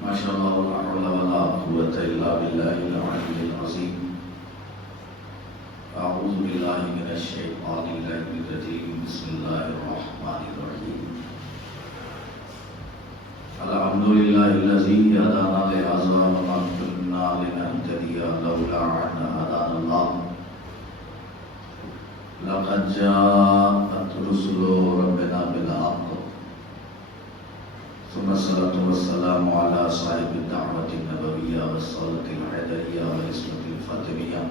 ما شاء الله لا حول ولا قوة إلا بالله العلي العظيم. أعوذ بالله من الشيطان الرجيم. بسم الله الرحمن الرحيم. الحمد لله الذي هدانا لهذا وما كنا لنهتدي لولا أن هدانا الله. لقد جاءت رسل ربنا بالحق. ثم الصلاة والسلام على صاحب الدعوة النبوية والصلاة العدلية والإسمة الفاطمية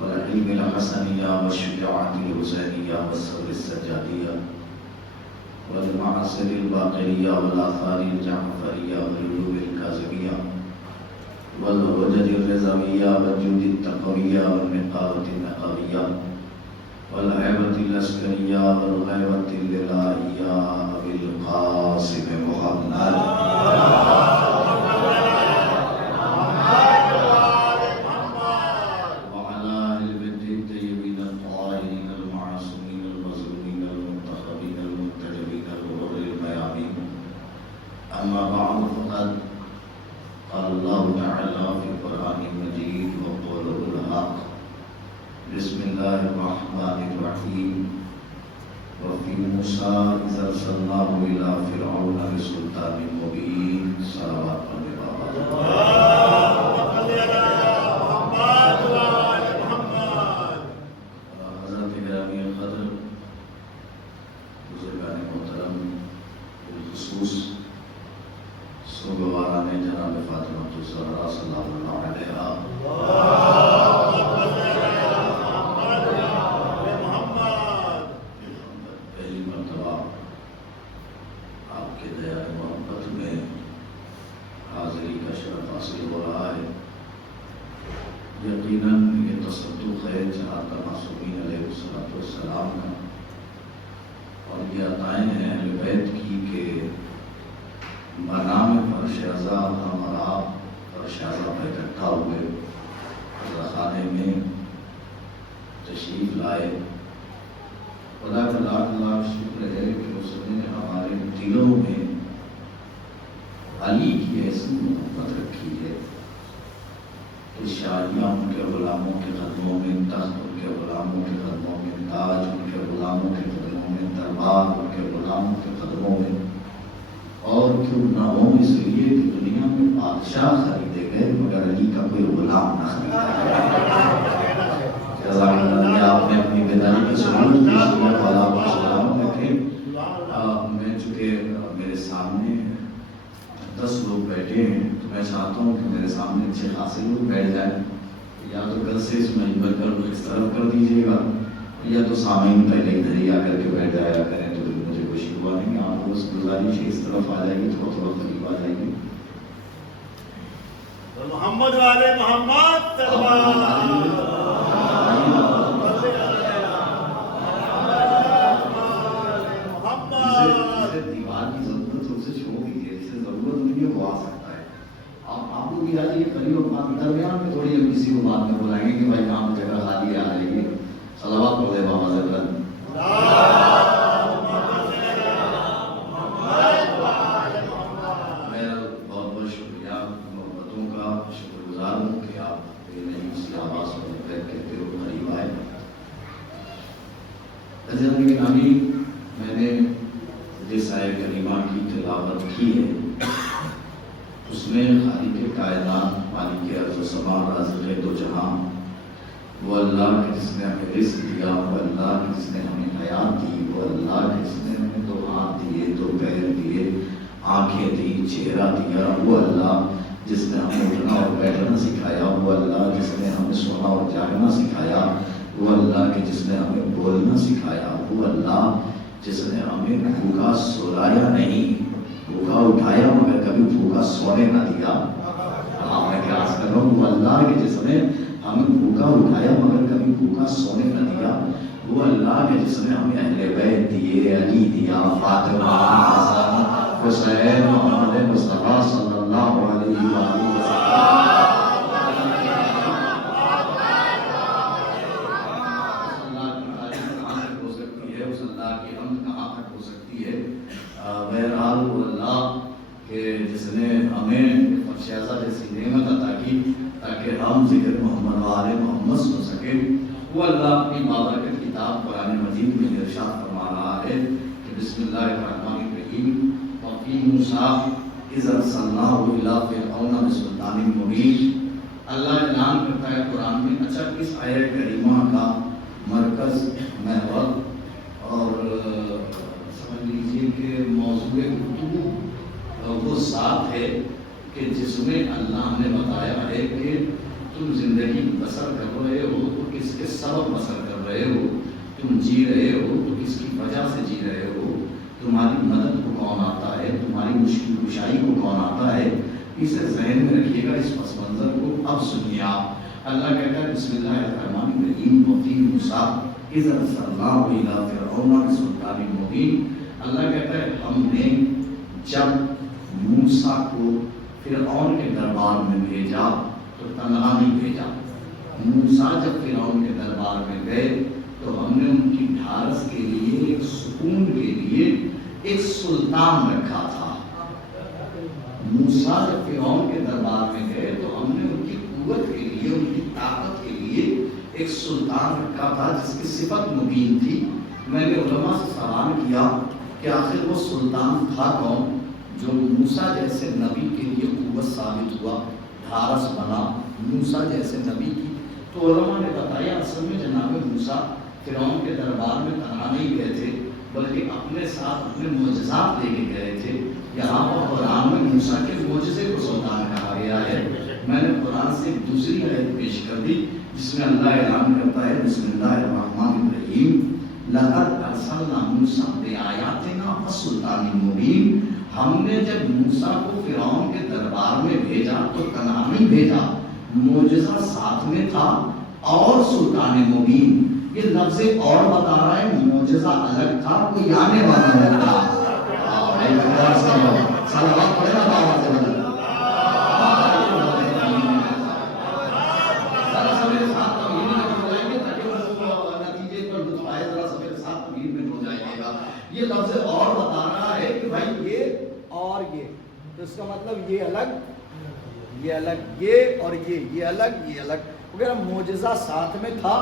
والعلم الحسنية والشجاعة الحسينية والصبر السجادية والمعاصر الباقرية والآثار الجعفرية والعلوم الكاظمية والوجد الرضوية والجود التقوية والنقاوة النقوية والهيبة العسكرية والغيبة الإلهية بالقاسم محمد وعلى أهل البيت الطيبين الطاهرين المعصومين المظلومين المنتخبين المنتجبين الغر الميامين. أما بعد فقد قال الله تعالى في القرآن المجيد وقوله الحق. بسم الله الرحمن الرحيم. وفي موسى إذ أرسلناه إلى فرعون بسلطان مبين. صلوات حضرت گرامی قدر بزرگان محترم، بالخصوص سوگواران جناب فاطمہ الزہرا سلام اللہ علیہا، پہلی مرتبہ آپ کے دیار محبت میں حاضری کا شرف حاصل ہو رہا ہے. یقیناً یہ تصدق ہے جناب معصومین علیہ السلام کا، اور یہ عطائیں ہیں اہل بیت کی کہ منام پر شہزاد ہم اور آپ اور شہزاد اکٹھا ہوئے حضرت خانے میں تشریف لائے. خدا کا لاکھ لاکھ شکر ہے کہ اس نے ہمارے دلوں میں علی کی ایسی محبت رکھی ہے کہ شاہیاں ان کے غلاموں کے قدموں میں تخت، ان کے غلاموں کے قدموں میں تاج، ان کے غلاموں کے قدموں میں دربار، ان کے غلاموں کے قدموں میں. اور کیوں نہ ہو اس لیے کہ دنیا میں بادشاہ خریدے گئے مگر علی کا کوئی غلام نہ خریدا گیا. آپ نے اپنی بیداری کی ضرورت کی والا سلام رکھیں. میں چونکہ میرے سامنے 10 لوگ بیٹھے ہیں تو میں چاہتا ہوں کہ میرے سامنے اچھے خاصے لوگ بیٹھ جائیں. یا تو گھر سے اس مجبور کر اس طرف کر دیجیے گا، یا تو سامعین پہلے ادھر ہی آ کر کے بیٹھ جایا کریں تو مجھے خوشی ہوا نہیں. آپ کو بس گزارش ہے اس طرف آ جائے گی، تھوڑا تھوڑا قریب آ جائے گی. محمد والے محمد دیوار کی ضرورت ہے اسے چھوڑ دیجیے، جسے ضرورت نہیں ہے وہ آ سکتا ہے. آپ کو بھی آئیے قریب بات درمیان میں تھوڑی ہم کسی کو بات میں بلائیں گے کہ بھائی کام جگہ خالی آ جائے گی. صلوات پڑھ دے بابا ضرورت. میں بہت بہت شکریہ محبتوں کا شکر گزار ہوں کہ آپ میری اسی آواز کو کہتے ہو قریب آئے. حضرت گرامی، میں نے جس آئے کریمہ کی تلاوت کی ہے اس میں خالق کائنات، مالک ارض و سما، رازق دو جہاں، وہ اللہ کہ جس نے ہمیں رزق دیا، وہ اللہ کہ جس نے ہمیں حیات دی، وہ اللہ کہ جس نے ہمیں 2 ہاتھ دیے، 2 پیر دیے، آنکھیں دی، چہرہ دیا، وہ اللہ جس نے ہمیں اٹھنا اور بیٹھنا سکھایا، وہ اللہ جس نے ہمیں سونا اور جاگنا سکھایا، وہ اللہ کہ جس نے ہمیں بولنا سکھایا، وہ اللہ جس نے ہمیں بھوکا سلایا نہیں، بھوکا اٹھایا مگر کبھی بھوکا سونے نہ دیا. میں کیا عرض کر رہا ہوں، وہ اللہ کہ جس نے ہمیں بھوکا اٹھایا مگر کبھی بھوکا سونے نہ دیا، وہ اللہ کہ جس نے ہمیں اہل بیت دیے، علی دیا، فاطمہ، حسن، حسین، محمد مصطفیٰ صلی اللہ علیہ وآلہ وسلم. اللہ کی حمد کہاں تک ہو سکتی ہے. بہرحال وہ اللہ کہ جس نے ہمیں فرشیزہ جیسی نعمت عطا کی تاکہ ہم ذکر محمد و آل محمد سن سکیں، وہ اللہ اپنی بابرکت کتاب قرآن مجید میں ارشاد فرما رہا ہے کہ بسم اللہ الرحمن الرحیم وفی موسیٰ اذ ارسلناہ الی فرعون بسلطان مبین۔ اللہ اعلان کرتا ہے قرآن میں، اچھا اس آیت کریمہ کا مرکز محور اور سمجھ لیجیے کہ موضوع گفتگو وہ ذات ہے کہ جس میں اللہ نے بتایا ہے کہ تم زندگی بسر کر رہے ہو تو کس کے سبب بسر کر رہے ہو، تم جی رہے ہو تو کس کی وجہ سے جی رہے ہو، تمہاری مدد کو کون آتا ہے، تمہاری مشکل کشائی کو کون آتا ہے، اسے ذہن میں رکھیے گا، اس پس منظر کو اب سنیے آپ۔ اللہ کہتا ہے بسم اللہ الرحمن الرحیم وفی موسیٰ اذ ارسلناہ الی فرعون بسلطان مبین۔ اللہ کہتا ہے ہم نے جب موسیٰ کو فرعون کے دربار میں بھیجا تو تنہا نہیں بھیجا۔ موسیٰ جب فرعون کے دربار میں گئے تو ہم نے ان کی ڈھارس کے لیے، ایک سکون کے لیے ایک سلطان رکھا تھا۔ موسیٰ جب فرعون کے دربار میں گئے تو ہم نے ان کی قوت کے لیے، ان کی طاقت کے لیے ایک سلطان رکھا تھا جس کی صفت مبین تھی۔ میں نے علماء سے سوال کیا کہ آخر وہ سلطان تھا کون جو موسیٰ جیسے نبی کے لیے قوت ثابت ہوا، ڈھارس بنا موسیٰ جیسے نبی کی؟ تو علماء نے بتایا اصل میں جناب موسیٰ فرعون کے دربار میں تنہا نہیں گئے تھے بلکہ اپنے ساتھ اپنے معجزات لے کے گئے تھے۔ یہاں پر قرآن میں موسیٰ کے معجزے کو سلطان کہا گیا ہے۔ میں نے قرآن سے ایک دوسری آیت پیش کر دی جس میں اللہ اعلان کرتا ہے بسم اللہ الرحمن الرحیم لقد ارسلنا موسیٰ بآیاتنا وسلطان مبین۔ ہم نے جب موسیٰ کو فرعون کے دربار میں بھیجا تو تنہا نہیں بھیجا، معجزہ ساتھ میں تھا اور سلطان مبین۔ یہ لفظ اور بتا رہا ہے معجزہ الگ تھا، کوئی آنے والا نہیں تھا۔ صلوات پڑھے نا بابا سے بدل۔ ذرا سا میرے ساتھ تمہید میں ہو جائیں گے تاکہ وہ نتیجے پر لطف آئے، ذرا سا میرے ساتھ تمہید میں ہو جائے گا۔ یہ لفظ اور بتا رہا ہے کہ بھائی یہ اور یہ، تو اس کا مطلب یہ الگ، یہ الگ، یہ اور یہ الگ، یہ الگ وغیرہ۔ معجزہ ساتھ میں تھا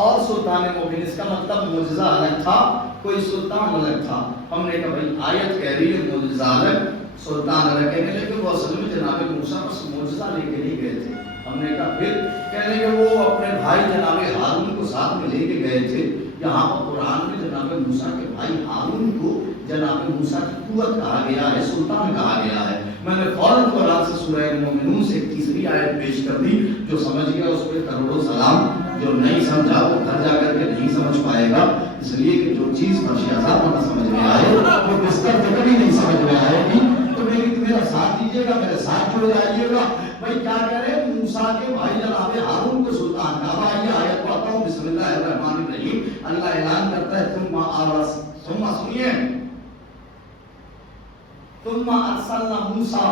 اور سلطان مبین، اس کا مطلب معجزہ الگ تھا، کوئی سلطان الگ تھا۔ ہم نے کہا بھائی آیت کہہ رہی ہے معجزہ الگ سلطان الگ کہنے، لیکن وہ اصل میں جناب موسیٰ بس معجزہ لے کے نہیں گئے تھے۔ ہم نے کہا پھر کہنے کہ وہ اپنے بھائی جناب ہارون کو ساتھ میں لے کے گئے تھے۔ یہاں پر قرآن میں جناب موسیٰ کے بھائی ہارون کو جناب موسیٰ کی قوت کہا گیا ہے، سلطان کہا گیا ہے۔ میں نے فوراً قرآن سے سورہ مومنون سے ایک تیسری آیت پیش کر دی، جو سمجھ گیا اس پہ کروڑوں سلام، جو نہیں سمجھا وہ گھر جا کر کے نہیں سمجھ پائے گا، اس لیے کہ جو چیز فرشی عذاب نہ سمجھ میں آئے وہ بستر پہ کبھی نہیں سمجھ میں آئے گی۔ تو میرا ساتھ دیجیے گا، میرے ساتھ جڑ جائیے گا۔ بھائی کیا کرے موسیٰ کے بھائی جناب ہارون کو سلطان کہا۔ یہ آیت پڑھتا ہوں بسم اللہ الرحمن الرحیم۔ اللہ اعلان کرتا ہے ثم سنیے ثم ارسلنا موسیٰ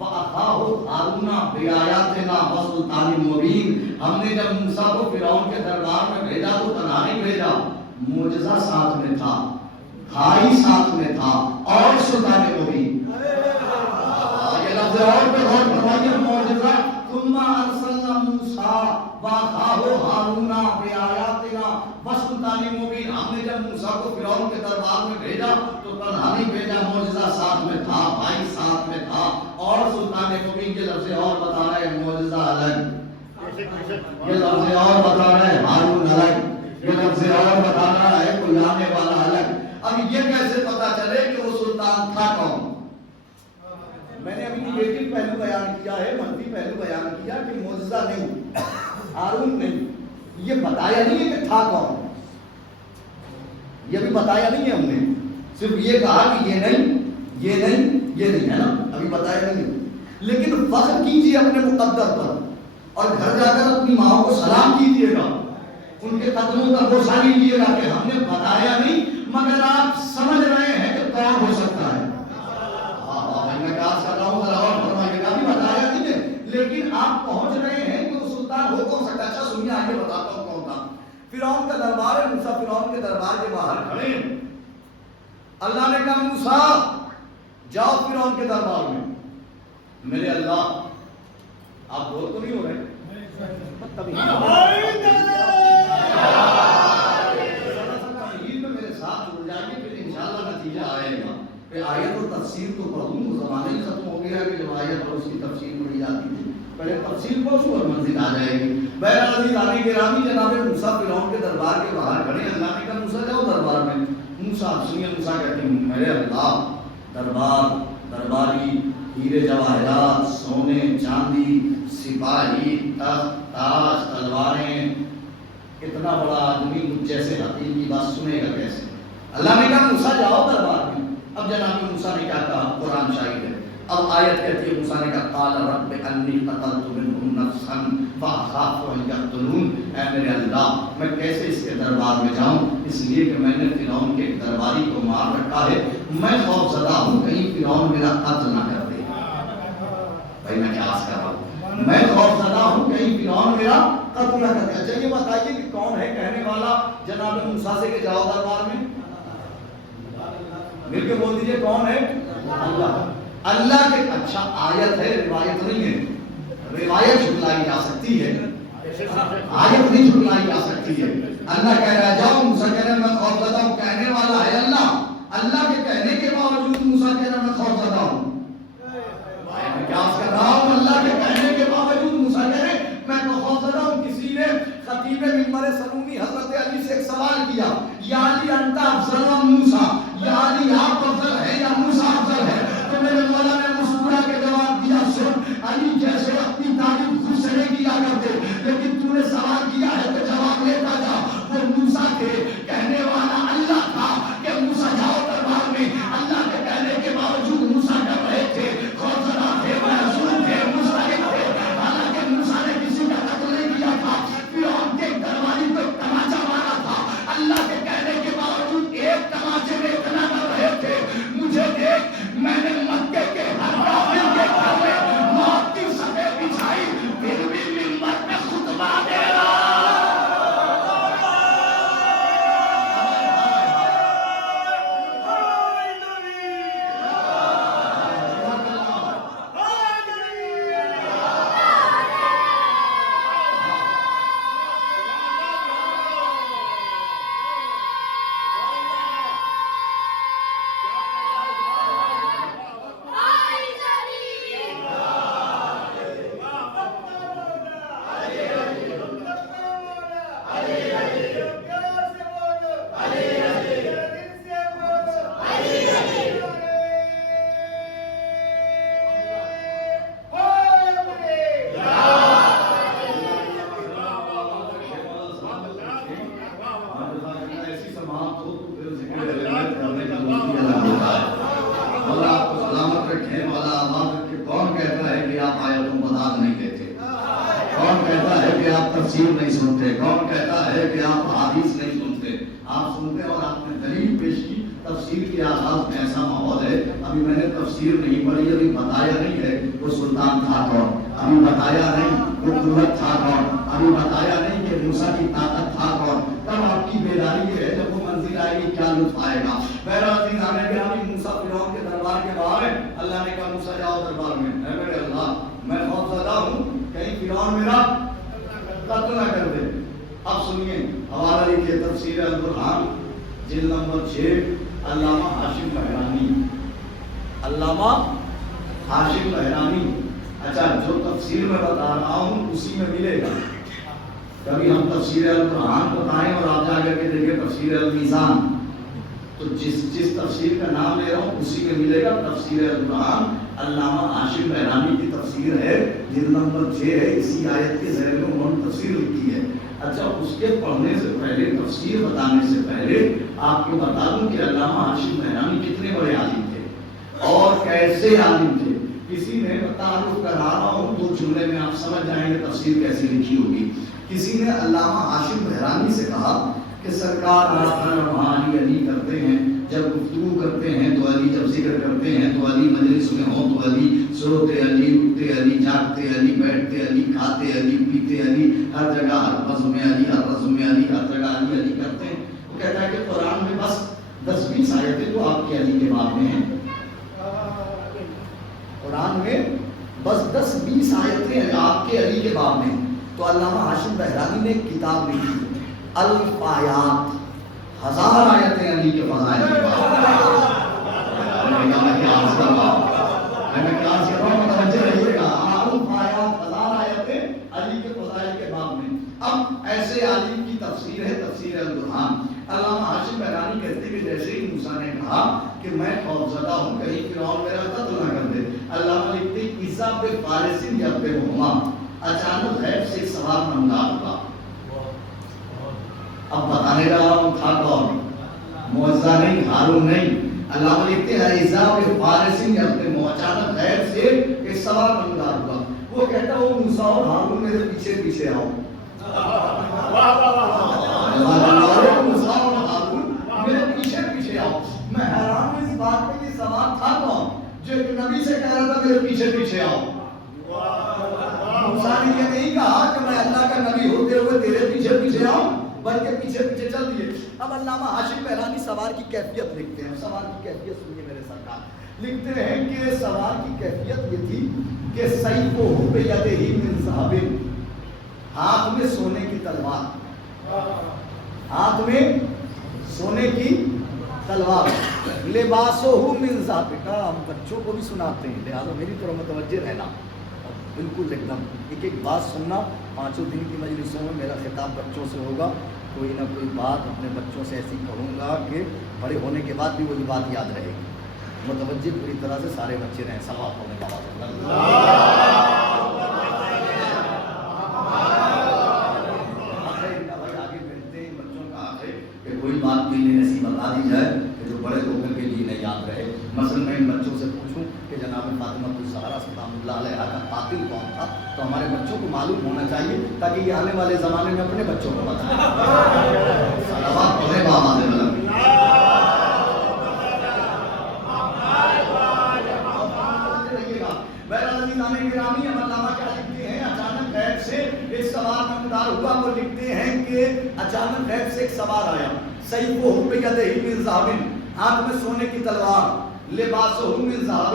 وَأَخَاهُ هَارُونَ بِآیَاتِنَا وَسُلْطَانٍ مُبِینٍ۔ ہم نے جب موسیٰ کو فرعون کے دربار میں بھیجا تو تنہا نہیں بھیجا، معجزہ ساتھ میں تھا، بھائی ساتھ میں تھا اور سلطان مبین۔ یہ لفظ اور پہ غور فرمائیے، معجزہ ثم ارسلنا موسیٰ وَأَخَاهُ هَارُونَ بِآیَاتِنَا وَسُلْطَانٍ مُبِینٍ۔ ہم نے جب موسیٰ کو فرعون کے دربار میں بھیجا تو تنہا نہیں بھیجا، معجزہ ساتھ میں تھا، بھائی ساتھ میں تھا اور سلطان مبین۔ کے لفظ اور بتا رہے ہیں معجزہ الگ، یہ لفظ اور بتا رہے ہیں ہارون الگ، یہ لفظ اور بتا رہا ہے کوئی آنے والا الگ۔ اب یہ کیسے پتا چلے کہ وہ سلطان تھا کون؟ میں نے ابھی نیگیٹو پہلو بیان کیا ہے، منفی پہلو بیان کیا کہ معجزہ نہیں، ہارون نہیں، یہ بتایا نہیں ہے کہ تھا کون، یہ بھی بتایا نہیں ہے ہم نے، صرف یہ کہا کہ یہ نہیں، یہ نہیں، یہ نہیں ہے نا، ابھی بتایا نہیں ہے۔ لیکن فخر کیجئے اپنے مقدر پر اور گھر جا کر اپنی ماں کو سلام کیجئے گا، ان کے قدموں کا بوسہ لیجئے گا کہ ہم نے بتایا نہیں مگر آپ سمجھ رہے ہیں کہ کون ہو سکتا ہے۔ میں کہا کر رہا ہوں ذرا اور فرمائیے گا، ابھی بتایا نہیں ہے لیکن آپ پہنچ رہے ہیں کہ وہ سلطان ہو کون سکتا ہے۔ اچھا سنیے آگے بتاتا ہوں کون تھا۔ فرعون کا دربار ہے، موسیٰ فرعون کے دربار کے باہر کھڑے ہیں۔ اللہ نے کہا موسیٰ جاؤ فرعون کے دربار میں، میرے اللہ آپ بول تو نہیں ہو رہے میرے ساتھ جڑ جائیں گے پھر انشاءاللہ نتیجہ آئے گا. آیت اور تفسیر تو پڑھوں زمانہ ہی ختم ہو گیا کہ جب آیت اور اس کی تفسیر پڑھی جاتی تھی. پہلے تفسیر پڑھوں اور منزل آ جائے گی. بہرحال عزیزان گرامی جناب موسیٰ فرعون کے دربار کے باہر کھڑے. اللہ نے کہا موسیٰ جاؤ دربار میں. موسیٰ سنیے موسیٰ کہتے ہیں میرے اللہ درباری ہیرے جواہرات سونے چاندی سپاہی تخت تاج تلواریں اتنا بڑا آدمی مجھ جیسے حتیم کی بات سنے گا کیسے؟ اللہ نے کہا موسیٰ جاؤ دربار میں. اب جناب موسیٰ نے کیا کہا؟ قرآن شاہد ہے. اب آیت کہتی ہے موسیٰ نے کہا قال رب انی قتلت منهم نفسا فاخاف ان یقتلون. اے میرے اللہ میں کیسے اس کے دربار میں جاؤں اس لیے کہ میں نے فرعون کے درباری کو مار رکھا ہے. میں خوف زدہ ہوں کہیں فرعون میرا قتل نہ کر دے. بھائی میں کیا عرض کر رہا ہوں؟ میں خوف زدہ ہوں کہیں فرعون میرا قتل نہ کر دے. اچھا یہ بتائیے کہ کون ہے کہنے والا جناب موسیٰ سے کہ جاؤ دربار میں؟ مل کے بول دیجئے کون ہے؟ اللہ. اللہ کے اچھا آیت ہے روایت نہیں ہے. روایت جھٹلائی جا سکتی ہے آیت نہیں جھٹلائی جا سکتی ہے. اللہ کہہ رہا ہے جاؤ. موسیٰ کہہ رہا ہے میں خوف زدہ ہوں. کہنے والا ہے اللہ. اللہ کے کہنے کے باوجود موسیٰ کہہ رہا ہے میں خوف زدہ ہوں. میں کیا عرض کر رہا ہوں؟ اللہ کے کہنے کے باوجود موسیٰ کہہ رہے ہیں میں خوف زدہ ہوں. کسی نے خطیب منبر سنونی حضرت علی سے ایک سوال کیا یا علی انت افضل ام موسیٰ. یا علی آپ افضل ہے یا موسیٰ افضل ہے؟ تو میرے مولا نے مسکرا کے جواب دیا سن علی جیسے اپنی تعریف خود سے نہیں کیا کرتے لیکن تو نے سوال کیا ہے تو جواب لیتا جا. وہ موسیٰ کے کہنے والا اللہ تھا کہ موسیٰ جاؤ دربار میں. اللہ کے کہنے کے باوجود موسیٰ ڈر رہے تھے خوفزدہ تھے محزون تھے مضطرب تھے. حالانکہ موسیٰ نے کسی کا قتل نہیں کیا تھا. فرعون کے درباری کو تماچا مارا تھا. اللہ کے کہنے کے باوجود ایک تماچے میں اتنا ڈر رہے تھے مجھے دیکھ میں نے مکے کے ہر کافر کے گھر میں موت کی سطح بچھائی پھر بھی منبر پہ خطبہ دے رہا. تفسیر نہیں سنتے. کون کہتا ہے کہ آپ حدیث نہیں سنتے؟ آپ سنتے اور آپ نے دلیل پیش کی. تفسیر کے آغاز میں ایسا ماحول ہے ابھی میں نے تفسیر نہیں پڑھی ابھی بتایا نہیں ہے وہ سلطان تھا کون. ابھی بتایا نہیں وہ قوت تھا کون. ابھی بتایا نہیں کہ موسیٰ کی طاقت تھا کون. تب آپ کی بیداری یہ ہے جب وہ منزل آئے گی کیا لطف آئے گا. بہرحال عزیزان گرامی موسیٰ فرعون کے دربار کے باہر ہے. اللہ نے کہا موسیٰ جاؤ دربار میں. اے میرے اللہ میں خوف زدہ ہوں کہیں فرعون میرا قتل نہ کر دے. اب سنیے حوالہ لکھیے تفسیر البرہان جلد نمبر 6 علامہ ہاشم بحرانی. علامہ ہاشم بحرانی. اچھا جو تفسیر میں بتا رہا ہوں اسی میں ملے گا. کبھی ہم تفسیر البرہان بتائیں اور آپ جا کر کے دیکھیں تفسیر المیزان تو جس تفسیر کا نام لے رہا ہوں اسی میں ملے گا. تفسیر البرہان علامہ ہاشم بحرانی کی تفسیر ہے جلد نمبر 6 ہے. اسی آیت کے ذیل میں انہوں نے تفسیر لکھی ہے. اچھا اس کے پڑھنے سے پہلے تفسیر بتانے سے پہلے آپ کو بتا دوں کہ علامہ ہاشم بحرانی کتنے بڑے عالم تھے اور کیسے عالم تھے. کسی نے تعارف کرا رہا ہوں 2 جملے میں آپ سمجھ جائیں گے تفسیر کیسی لکھی ہوگی. کسی نے علامہ ہاشم بحرانی سے کہا کہ سرکار علی علی کرتے ہیں جب گفتگو کرتے ہیں تو علی جب ذکر کرتے ہیں تو علی مجلس میں ہوں تو علی سوتے علی اٹھتے علی جاگتے علی بیٹھتے علی کھاتے علی پیتے علی ہر جگہ ہر بزم میں علی ہر رزم میں علی ہر جگہ علی علی کرتے ہیں. وہ کہتا ہے کہ قرآن میں بس 10-20 آیتیں تو آپ کے علی کے باب میں ہیں. قرآن میں بس 10-20 آیتیں آپ کے علی کے باب میں. تو علامہ ہاشم بہرانی نے ایک کتاب لکھی الف آیات، 1000 آیتیں علی کے فضائل کے باب میں. میں کلاس کر رہا ہوں، متوجہ رہیے گا. الف آیات، 1000 آیتیں علی کے فضائل کے باب میں. اب ایسے علی کی تفسیر ہے تفسیر البرہان. علامہ ہاشم بہرانی کہتے ہیں کہ جیسے ہی موسیٰ نے کہا کہ میں خوفزدہ ہوں کہیں فرعون میرا قتل نہ کر دے، علامہ لکھتے ہیں اذا بفارس یضربہما، اچانک غیب سے ایک سوار نمودار ہوا. اب بتانے کا تھا کون؟ موسیٰ نہیں، ہارون نہیں. علامہ لکھتے ہیں اذا بفارس یضربہما، اچانک غیب سے ایک سوار نمودار ہوا. وہ کہتا ہے وہ موسیٰ اور ہارون میرے پیچھے پیچھے آؤ. میرے پیچھے پیچھے آؤ. میں حیران ہوں اس بات پہ کہ سوال تھا کون جو ایک نبی سے کہہ رہا تھا میرے پیچھے پیچھے آؤ. موسیٰ نے یہ نہیں کہا کہ میں اللہ کا نبی ہوتے ہوئے تیرے پیچھے پیچھے آؤں، بلکہ پیچھے پیچھے چل دیے. اب علامہ ہاشم بہرانی سوار کی کیفیت لکھتے ہیں. سوار کی کیفیت سنیے میرے سرکار. لکھتے ہیں کہ سوار کی کیفیت یہ تھی کہ سیفہ بیدہ من ذہب، ہاتھ میں سونے کی تلوار، ہاتھ میں سونے کی تلوار. لباسہ من ذہب، ہم بچوں کو بھی سناتے ہیں لہٰذا میری طرف متوجہ رہنا، بالکل ایک دم ایک ایک بات سننا. 5 دن کی مجلسوں میں میرا خطاب بچوں سے ہوگا. کوئی نہ کوئی بات اپنے بچوں سے ایسی کہوں گا کہ بڑے ہونے کے بعد بھی وہی بات یاد رہے گی. متوجہ پوری طرح سے سارے بچے رہیں. ثواب ہونے کا کوئی بات بھی نہیں ایسی بتا دی جائے کہ جو بڑے لوگوں کے لیے نہیں یاد رہے. مثلا میں ان بچوں سے پوچھوں کہ جناب فاطمہ الزہرا سلام اللہ علیہا کا قاتل کون تھا، تو ہمارے بچوں کو معلوم ہونا چاہیے تاکہ یہ آنے والے زمانے میں اپنے بچوں کو بتائیں. صلوات پڑھیں بابا سے بلند. گرامی علامہ کیا لکھتے ہیں؟ اچانک غیب سے ایک سوار نمودار ہوا. وہ لکھتے ہیں کہ اچانک غیب سے ایک سوار آیا. سیفہ بیدہ من ذہب، ہاتھ میں سونے کی تلوار. لباسہ من ذہب،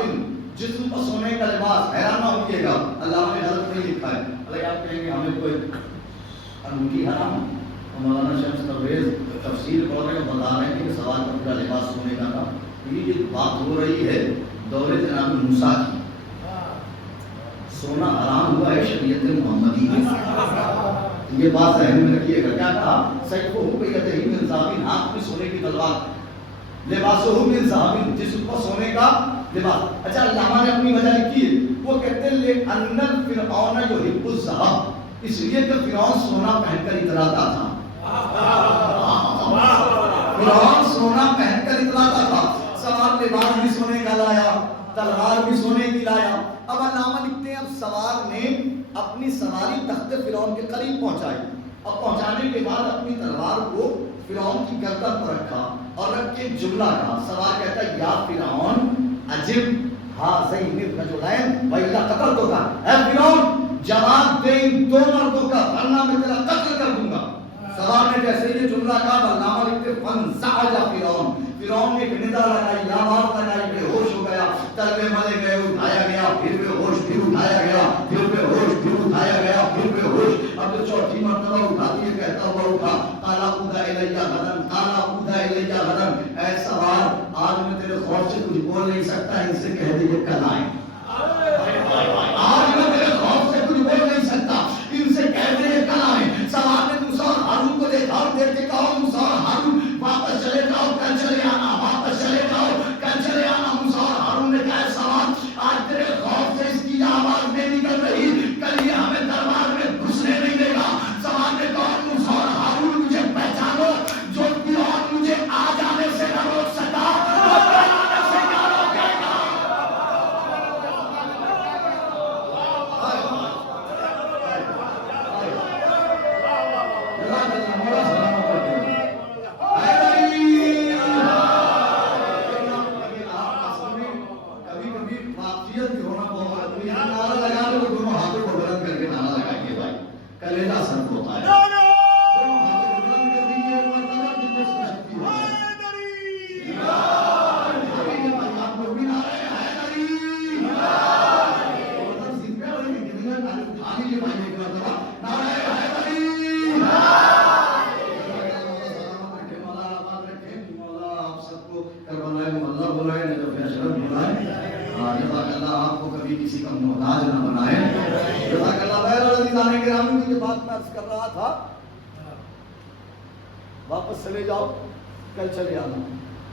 جسم پر سونے کا لباس. حیران نہ ہوئیے گا، اللہ نے غلط نہیں لکھا ہے. اللہ آپ کہیں گے ہمیں کوئی انوکھی حرام. مولانا شمس تبریز تفسیر پڑھ رہے ہیں، بتا رہے ہیں کہ سوار کا پورا لباس سونے کا تھا. یہ بات ہو رہی ہے دور جناب موسیٰ کی. سونا حرام ہوا ہے شریعت محمدی میں. یہ بات ذہن میں رکھیے گا. کیا کہا؟ سیفہ بیدہ من ذہب، ہاتھ میں سونے کی تلوار. لباسہ من ذہب، جسم پر سونے کا لباس. اچھا علامہ نے اپنی وجہ لکھی ہے. وہ کہتے ہیں لأن فرعون یحب الذہب، اس لیے کہ فرعون سونا پہن کر اتراتا تھا. فرعون سونا پہن کر اتراتا تھا. سوار لباس بھی سونے کا لایا، تلوار بھی سونے کی لایا. اب علامہ لکھتے ہیں اب سوار نے اپنی سواری تخت فرعون کے قریب پہنچائی. اب پہنچانے کے بعد اپنی تلوار کو فرعون کی گردن پر رکھا اور رکھ کے جملہ کہا. سوار کہتا ہے یا فرعون عجب ہذین الرجلین والا قتلتک، اے فرعون جواب دے ان 2 مردوں کا ورنہ میں تیرا قتل کر دوں گا. سوار نے جیسے یہ جملہ کہا علامہ لکھتے فانزعج فرعون، فرعون نے ایک ندا لگائی، لاوار لگائی، بے ہوش ہو گیا. تلوے ملے گئے، اٹھایا گیا، پھر بے ہوش، پھر اٹھایا گیا، پھر بے ہوش، پھر اٹھایا گیا، پھر بے ہوش. اب تو 4تھی مرتبہ اٹھا دیے، کہتا ہوا اٹھا. قال عود الی غدا، قال عود الی غدا. اے سوار آج میں تیرے خوف سے کچھ بول نہیں سکتا، ان سے کہہ دے کل آئیں. آج میں تیرے خوف سے کچھ بول نہیں سکتا، ان سے کہہ دے کل آئیں. سوار نے موسیٰ اور ہارون کو دیکھا اور دیکھ کے کہا موسیٰ اور ہارون واپس چلے جاؤ، کل چلے آنا، واپس چلے جاؤ، کل چلے آنا. موسیٰ اور ہارون نے کہا سوار آج تیرے خوف سے اس کی آواز نہیں نکل رہی، کل یہ ہمیں دربار میں گھسنے نہیں دے گا. سوار نے کہا موسیٰ اور ہارون مجھے پہچانو، جو فرعون مجھے آ جانے سے نہ روک سکا کلیجہ سر ہوتا ہے. کبھی کسی کا محتاج نہ بنائے. جزاک اللہ. بہرحال گرامی کی جو بات میں عرض کر رہا تھا، واپس چلے جاؤ، کل چلے آنا.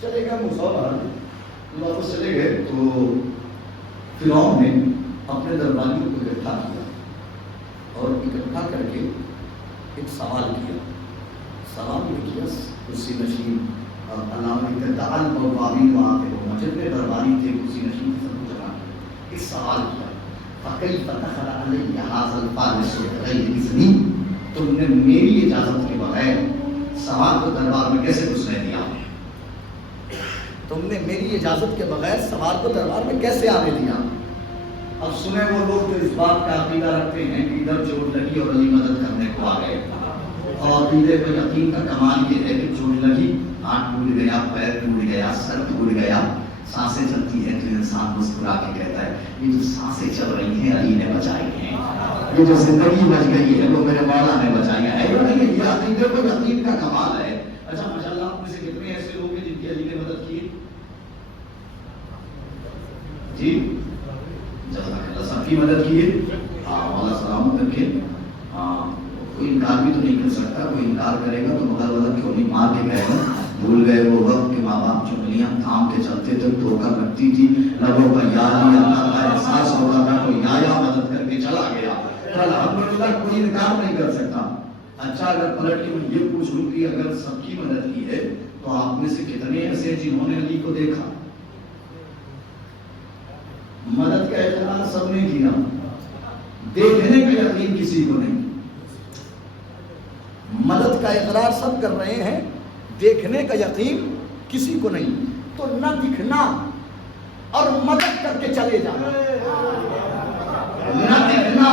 چلے گئے موسیٰ واپس چلے گئے تو فرعون نے اپنے درباریوں کو اکٹھا کیا اور اکٹھا کر کے ایک سوال کیا. سوال یہ کیا کرسی نشین علامہ جتنے درباری تھے کرسی نشین سب کو جمع کیا. ایک سوال کیا، فَكَيْفَ دَخَلَ عَلَيَّ هَٰذَا الْفَارِسُ بِغَيْرِ إِذْنِي، تم نے میری اجازت کے بغیر سوال کو دربار میں کیسے گھسنے دیا؟ تم نے میری اجازت کے بغیر سوال کو دربار میں کیسے آنے دیا؟ اب سنیں وہ لوگ جو اس بات کا عقیدہ رکھتے ہیں کہ ادھر چوٹ لگی اور علی مدد کرنے کو آ گئے، اور عقیدے پر یقین کا کمال یہ ہے کہ چوٹ لگی، ہاتھ ٹوٹ گیا، پیر ٹوٹ گیا، سر ٹوٹ گیا، سانسیں چلتی ہیں تو انسان مسکرا کے کہتا ہے یہ جو سانسیں چل رہی ہیں علی نے بچائی ہیں، یہ جو زندگی بچ گئی ہے وہ میرے مولا نے بچائی ہے. یہ عقیدے پر یقین کا کمال ہے. اچھا ماشاءاللہ آپ میں سے کتنے ایسے لوگ ہیں جن کی علی نے مدد کی؟ جی جزاک اللہ. سب کی مدد کی ہے. مولا سلامت رکھے. کوئی انکار بھی تو نہیں کر سکتا. کوئی انکار کرے گا تو مگر وزن کیوں نہیں مار کے کہے گا بھول گئے وہ وقت کہ ماں باپ چنگلیاں تھام کے چلتے تھے، دھوکہ لگتی تھی، لبوں کا یا علی اللہ کا احساس ہوتا تھا، کوئی یا مدد کر کے چلا گیا. الحمدللہ کوئی انکار نہیں کر سکتا. اچھا اگر پلٹ کے میں یہ پوچھ لوں کہ اگر سب کی مدد کی ہے تو آپ میں سے کتنے ایسے جنہوں نے علی کو دیکھا؟ مدد کا اقرار سب نے کیا، دیکھنے کا یقین کسی کو نہیں. مدد کا اقرار سب کر رہے ہیں، دیکھنے کا یقین کسی کو نہیں. تو نہ دکھنا اور مدد کر کے چلے جانا، نہ دکھنا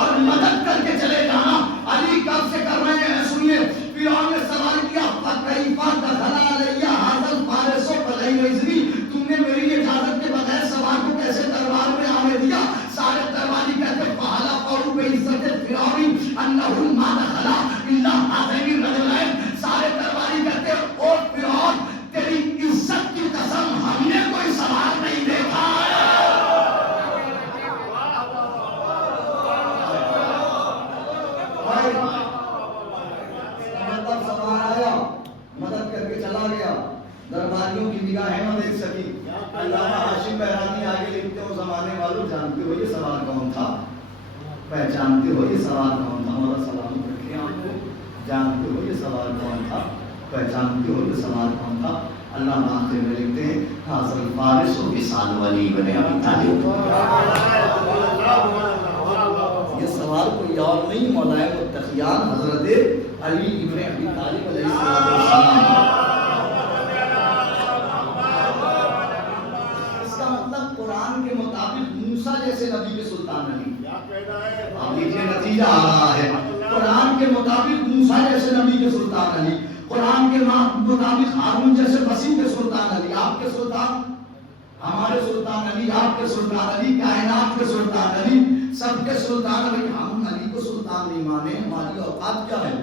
اور مدد کر کے چلے جانا علی کب سے کر رہے ہیں؟ سنیے. فرعون نے سوال کیا فَكَيْفَ دَخَلَ عَلَيَّ هَٰذَا الْفَارِسُ بِغَيْرِ إِذْنِي، تم نے میری اجازت کے بغیر سوال کو کیسے دربار میں آنے دیا؟ سارے درباری کہتے فَحَلَفَهُ بِعِزَّتِ الْفِرْعَوْنِ أَنَّهُ مَا دَخَلَ إِلَّا هَٰذَيْنِ الرَّجُلَيْنِ. سارے درباری کہتے او فرعون تیری عزت کی قسم ہم نے کوئی سوال نہیں دیکھا. مدد کر کے چلا گیا، درباریوں کی نگاہیں نہ دیکھ سکی. علامہ ہاشم بہرانی آگے لکھتے ہو زمانے والوں جانتے ہو یہ سوال کون تھا؟ پہچانتے ہو یہ سوال کون تھا؟ مولا سلامت رکھے آپ کو. جانتے ہو یہ سوال کون تھا؟ پہچانتے ہو یہ سوال کون تھا؟ اللہ آخر میں لکھتے ہیں حاضر الفارس و وصال ولی بن ابی طالب. یہ سوال کوئی اور نہیں، مولا متقیان حضرت علی ابن ابی طالب علیہ السلام. اس کا مطلب قرآن کے مطابق موسیٰ جیسے نبی کے سلطان علی. اب لیجیے نتیجہ آ رہا ہے. قرآن کے مطابق موسیٰ جیسے نبی کے سلطان علی، قرآن کے مطابق ہارون جیسے مسیح کے سلطان علی. آپ کے سلطان ہمارے سلطان علی، آپ کے سلطان علی، کائنات کے سلطان علی، سب کے سلطان علی. ہم علی کو سلطان نہیں مانے. ہماری اوقات کیا ہے؟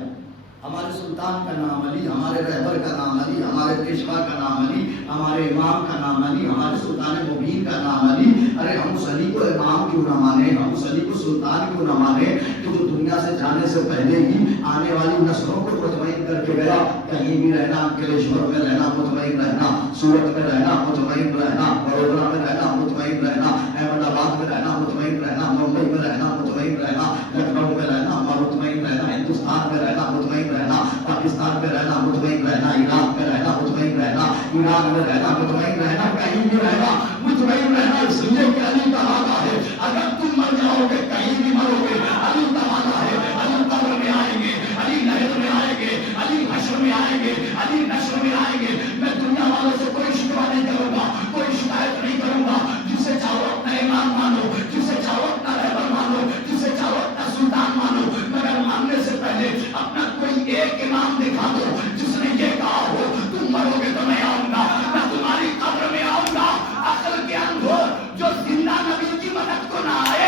ہمارے سلطان کا نام علی، ہمارے رہبر کا نام علی، ہمارے پیشوا کا نام علی، ہمارے امام کا نام علی، ہمارے سلطان مبین کا نام علی. ارے ہم اس علی کو امام کیوں نہ مانے؟ ہم اس علی کو سلطان کیوں نہ مانے کہ جو دنیا سے جانے سے پہلے ہی آنے والی نسلوں کو مطمئن کر کے گیا. کہیں بھی رہنا، کیلیشور میں رہنا مطمئن رہنا، سورت میں رہنا مطمئن رہنا، بڑودرا میں رہنا مطمئن رہنا، احمد آباد میں رہنا مطمئن رہنا، ممبئی میں رہنا مطمئن رہنا، لکھنؤ میں رہنا مطمئن رہنا، ہندوستان میں رہنا مطمئن رہنا، پاکستان میں رہنا مطمئن رہنا، عراق میں رہنا مطمئن رہنا، ایران میں رہنا مطمئن رہنا، کہیں بھی رہنا مطمئن رہنا. اس لیے کہ علی کا وعدہ ہے اگر تم مر جاؤ گے کہیں بھی مرو گے. علی کا وعدہ ہے علی قبر میں آئیں گے، علی لہر میں آئیں گے، علی حشر میں آئیں گے، علی نشر میں آئیں گے. میں دنیا والوں سے کوئی شکوہ نہیں کروں گا، کوئی شکایت نہیں کروں گا. جسے چاہو اپنا امام مانو، جسے چاہو اپنا رہبر مانو، جسے چاہو اپنا سلطان مانو، مگر ماننے سے پہلے اپنا کوئی ایک امام دکھا دو جس نے یہ کہا ہو تم مرو گے تو میں آؤں گا، میں تمہاری قبر میں آؤں گا. عقل کے اندھو جو زندہ نبی کی مدد کو نہ آئے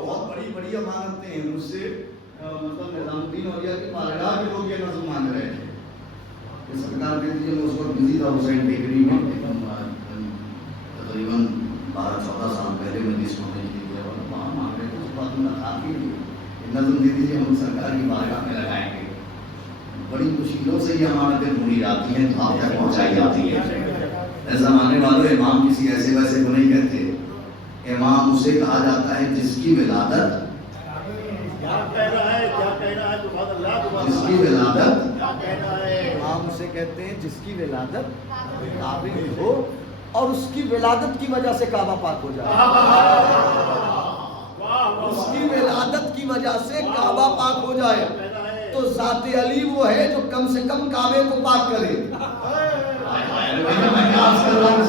بہت بڑی بڑی امانتیں ہیں. مجھ سے مطلب نظام الدین اولیاء کی بارگاہ کے لوگ یہ نظم مانگ رہے تھے کہ سرکار دے دیجیے. میں اس وقت بزی تھا حسین ٹیکری میں, تقریباً 12-14 سال پہلے مجلس ہونے کے لیے وہاں مانگ رہے تھے. اس بات میں تھا کہ نظم دے دیجیے, ہم سرکار کی بارگاہ میں لگائیں گے. بڑی مشکلوں سے یہ امانتیں ڈھونڈی جاتی ہیں, آپ تک پہنچائی جاتی ہے. زمانے والوں امام کسی ایسے ویسے کو نہیں کہتے. امام اسے کہا جاتا ہے جس کی ولادت جس کی ولادت امام اسے کہتے ہیں جس کی ولادت قابل ہو اور اس کی ولادت کی وجہ سے کعبہ پاک ہو جائے. اس کی ولادت کی وجہ سے کعبہ پاک ہو جائے. تو ذات علی وہ ہے جو کم سے کم کعبے کو پاک کرے.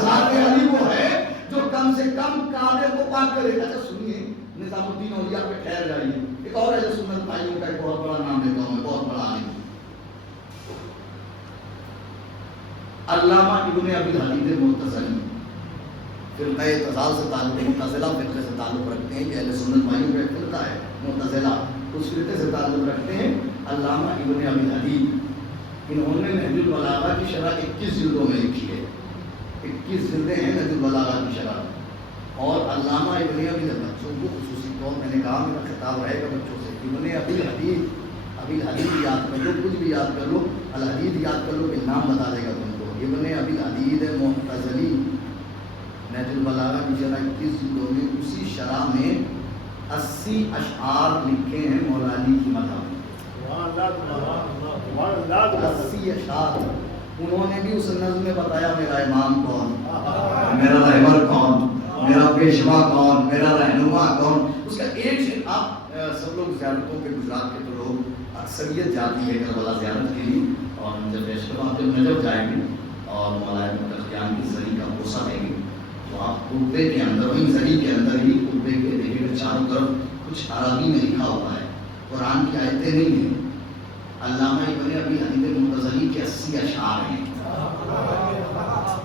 ذات علی وہ ہے جو کم سے کم کعبے کو پاک کرے. اچھا سنیے, نظام الدین اولیاء پہ ٹھہر جائیے. ایک اور اہل سنت بھائیوں کا ایک بہت بڑا نام لیتا ہوں میں, بہت بڑا عالم, علامہ ابن ابی الحدید المعتزلی. فرقہ اعتزال سے تعلق, معتزلہ فرقے سے تعلق رکھتے ہیں کہ اہل سنت بھائیوں کا ایک فرقہ ہے معتزلہ, اس فرقے سے تعلق رکھتے ہیں. علامہ ابن ابی الحدید, انہوں نے نہج البلاغہ کی شرح 21 جلدوں میں لکھی ہے. 21 جلدیں ہیں نہج البلاغہ کی شرح. اور علامہ ابن ابی الحدید, بچوں کو خصوصی طور میں نے کہا میرا خطاب رہے گا بچوں سے, ابن ابی الحدید, ابی الحدید یاد کر لو, کچھ بھی یاد کر لو, الحدید یاد کر لو کہ نام بتا دے گا تم کو. ابن ابی الحدید معتزلی, نہج البلاغہ کی شرح 21 جلدوں میں, اسی شرح میں 80 اشعار لکھے ہیں مولا علی کی مدح. 80 اشعار. انہوں نے بھی اس نظم میں بتایا میرا امام کون, میرا رہبر کون, میرا پیشوا کون, میرا رہنما کون. اس کا ایک شعر, آپ سب لوگ زیارتوں کے, گجرات کے تو لوگ اکثریت جاتی ہے کربلا زیارت کے لیے, اور ہم جب پیشوا پہ نجف جائیں گے اور مولانا متقیان کی زری کا بوسہ دیں گے تو آپ قبے کے اندر, وہیں زری کے اندر ہی قبے کے دیکھیں گے چاروں طرف کچھ عربی میں لکھا ہوا ہے, قرآن کی آیتیں نہیں ہیں. علامہ ابن ابی الحدید المعتزلی کے 80 اشعار ہیں.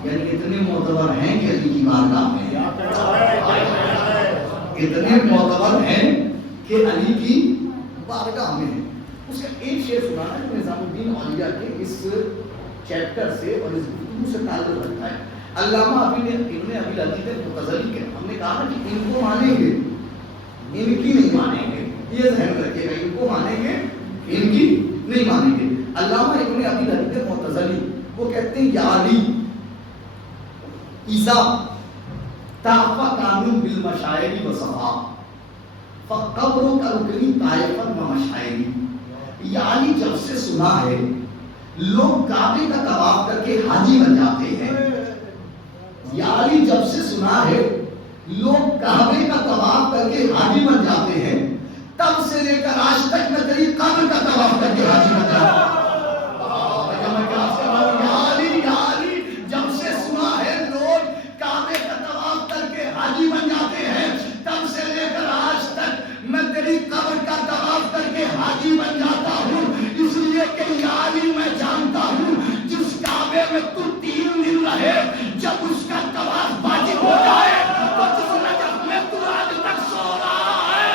یعنی اتنے معتبر ہیں کہ علی کی بارگاہ میں, اتنے معتبر ہیں کہ علی کی بارگاہ میں. اس کا ایک شعر سنانا جو نظام الدین اولیاء کے اس چیپٹر سے اور اس گفتگو سے تعلق رکھتا ہے. علامہ ابن ابی الحدید المعتزلی کے, ہم نے کہا نا کہ ان کو مانیں گے, ان کی نہیں مانیں گے, یہ ذہن رکھیے گا, ان کو مانیں گے, ان کی نہیں مانیں گے. علامہ ابن ابی الحدید المعتزلی وہ کہتے ہیں یا علی اذا تعفى قانون بالمشاعر وصفا فقبرك ركني طائفا ومشاعر. یعنی جب سے سنا ہے لوگ کعبے کا طواف کر کے حاجی بن جاتے ہیں, یعنی جب سے سنا ہے لوگ کعبے کا طواف کر کے حاجی بن جاتے ہیں, تب سے لے کر آج تک میں تیری قبر کا طواف کر کے حاجی بن جاتا ہوں. جب سے سنا ہے لوگ کعبے کا طواف کر کے حاجی بن جاتے ہیں, تب سے لے کر آج تک میں تیری قبر کا طواف کر کے حاجی بن جاتا ہوں. اس لیے کہ یعنی میں جانتا ہوں جس کعبے میں تو 3 دن رہے, جب اس کا طواف واجب ہو جائے تو جس نجف میں تو آج تک سو رہا ہے,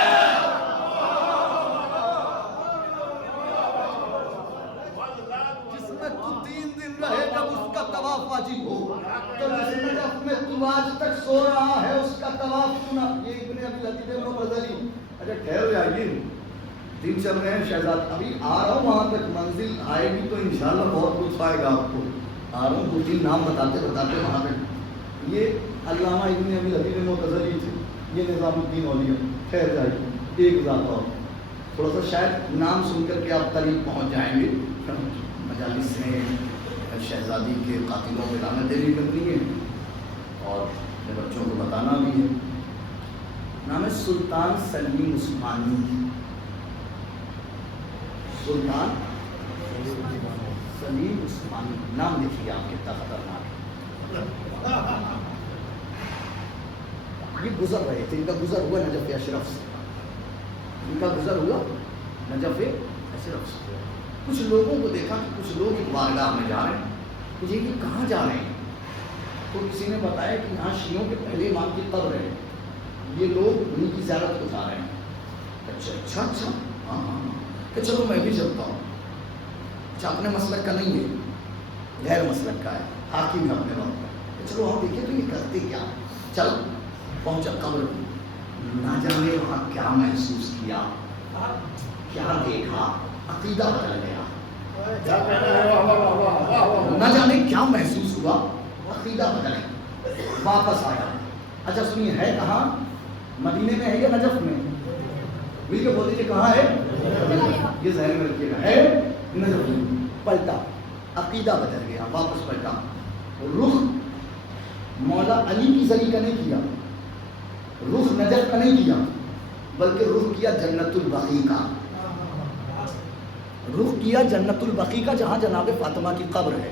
جس میں تو 3 دن رہے جب اس کا طواف واجب ہو, تو جس نجف میں تو آج تک سو رہا ہے اس کا طواف سنا. یہ ابن ابی الحدید المعتزلی. اچھا ٹھہر جائیے, دن چل رہے ہیں شہزاد, ابھی آ رہا ہوں وہاں تک, منزل آئے گی تو انشاءاللہ بہت کچھ آئے گا آپ کو. آ رہا ہوں 2-3 نام بتاتے وہاں تک. یہ علامہ ابن ابی الحدید المعتزلی تھے, یہ نظام الدین اولیاء. ٹھہر جائیے ایک ذات اور, تھوڑا سا شاید نام سن کر کے آپ قریب پہنچ جائیں گے. مجالس میں شہزادی کے قاتلوں پہ لعنت دینی کرنی ہے اور اپنے بچوں کو بتانا بھی ہے. نام ہے سلطان سلیم عثمانی. سلطان سلیم عثمانی نام لکھیے آپ, کتنا خطرناک ہے. یہ گزر رہے تھے, ان کا گزر ہوا نجف اشرف سے. ان کا گزر ہوا نجف ایسے رخص ہوا. کچھ لوگوں کو دیکھا کہ کچھ لوگ ایک بارگاہ میں جا رہے ہیں. مجھے کہ کہاں جا رہے ہیں؟ تو کسی نے بتایا کہ یہاں شیعوں کے پہلے امام کی قبر ہے, یہ لوگ انہیں کی زیارت کو جا رہے ہیں. اچھا اچھا اچھا, ہاں ہاں, کہ چلو میں بھی چلتا ہوں. اچھا اپنے مسلک کا نہیں ہے, غیر مسلک کا ہے, حاکم ہے اپنے وقت کا. چلو وہاں دیکھیں تو یہ کرتے کیا. چل پہنچا قبر, نہ جانے وہاں کیا محسوس کیا, کیا دیکھا, عقیدہ بدل گیا. نہ جانے کیا محسوس ہوا, عقیدہ بدل گیا, واپس آیا. اچھا سنیے, ہے کہاں؟ مدینے میں ہے یا نجف میں؟ مل کے بول دیجیے کہاں ہے. یہ ذہن میں رکھیے گا, ہے نجف میں. پلٹا, عقیدہ بدل گیا, واپس پلٹا. رخ مولا علی کی زری کا نہیں کیا, رخ نجف کا نہیں کیا, بلکہ رخ کیا جنت البقیع کا. رخ کیا جنت البقیع کا, جہاں جناب فاطمہ کی قبر ہے.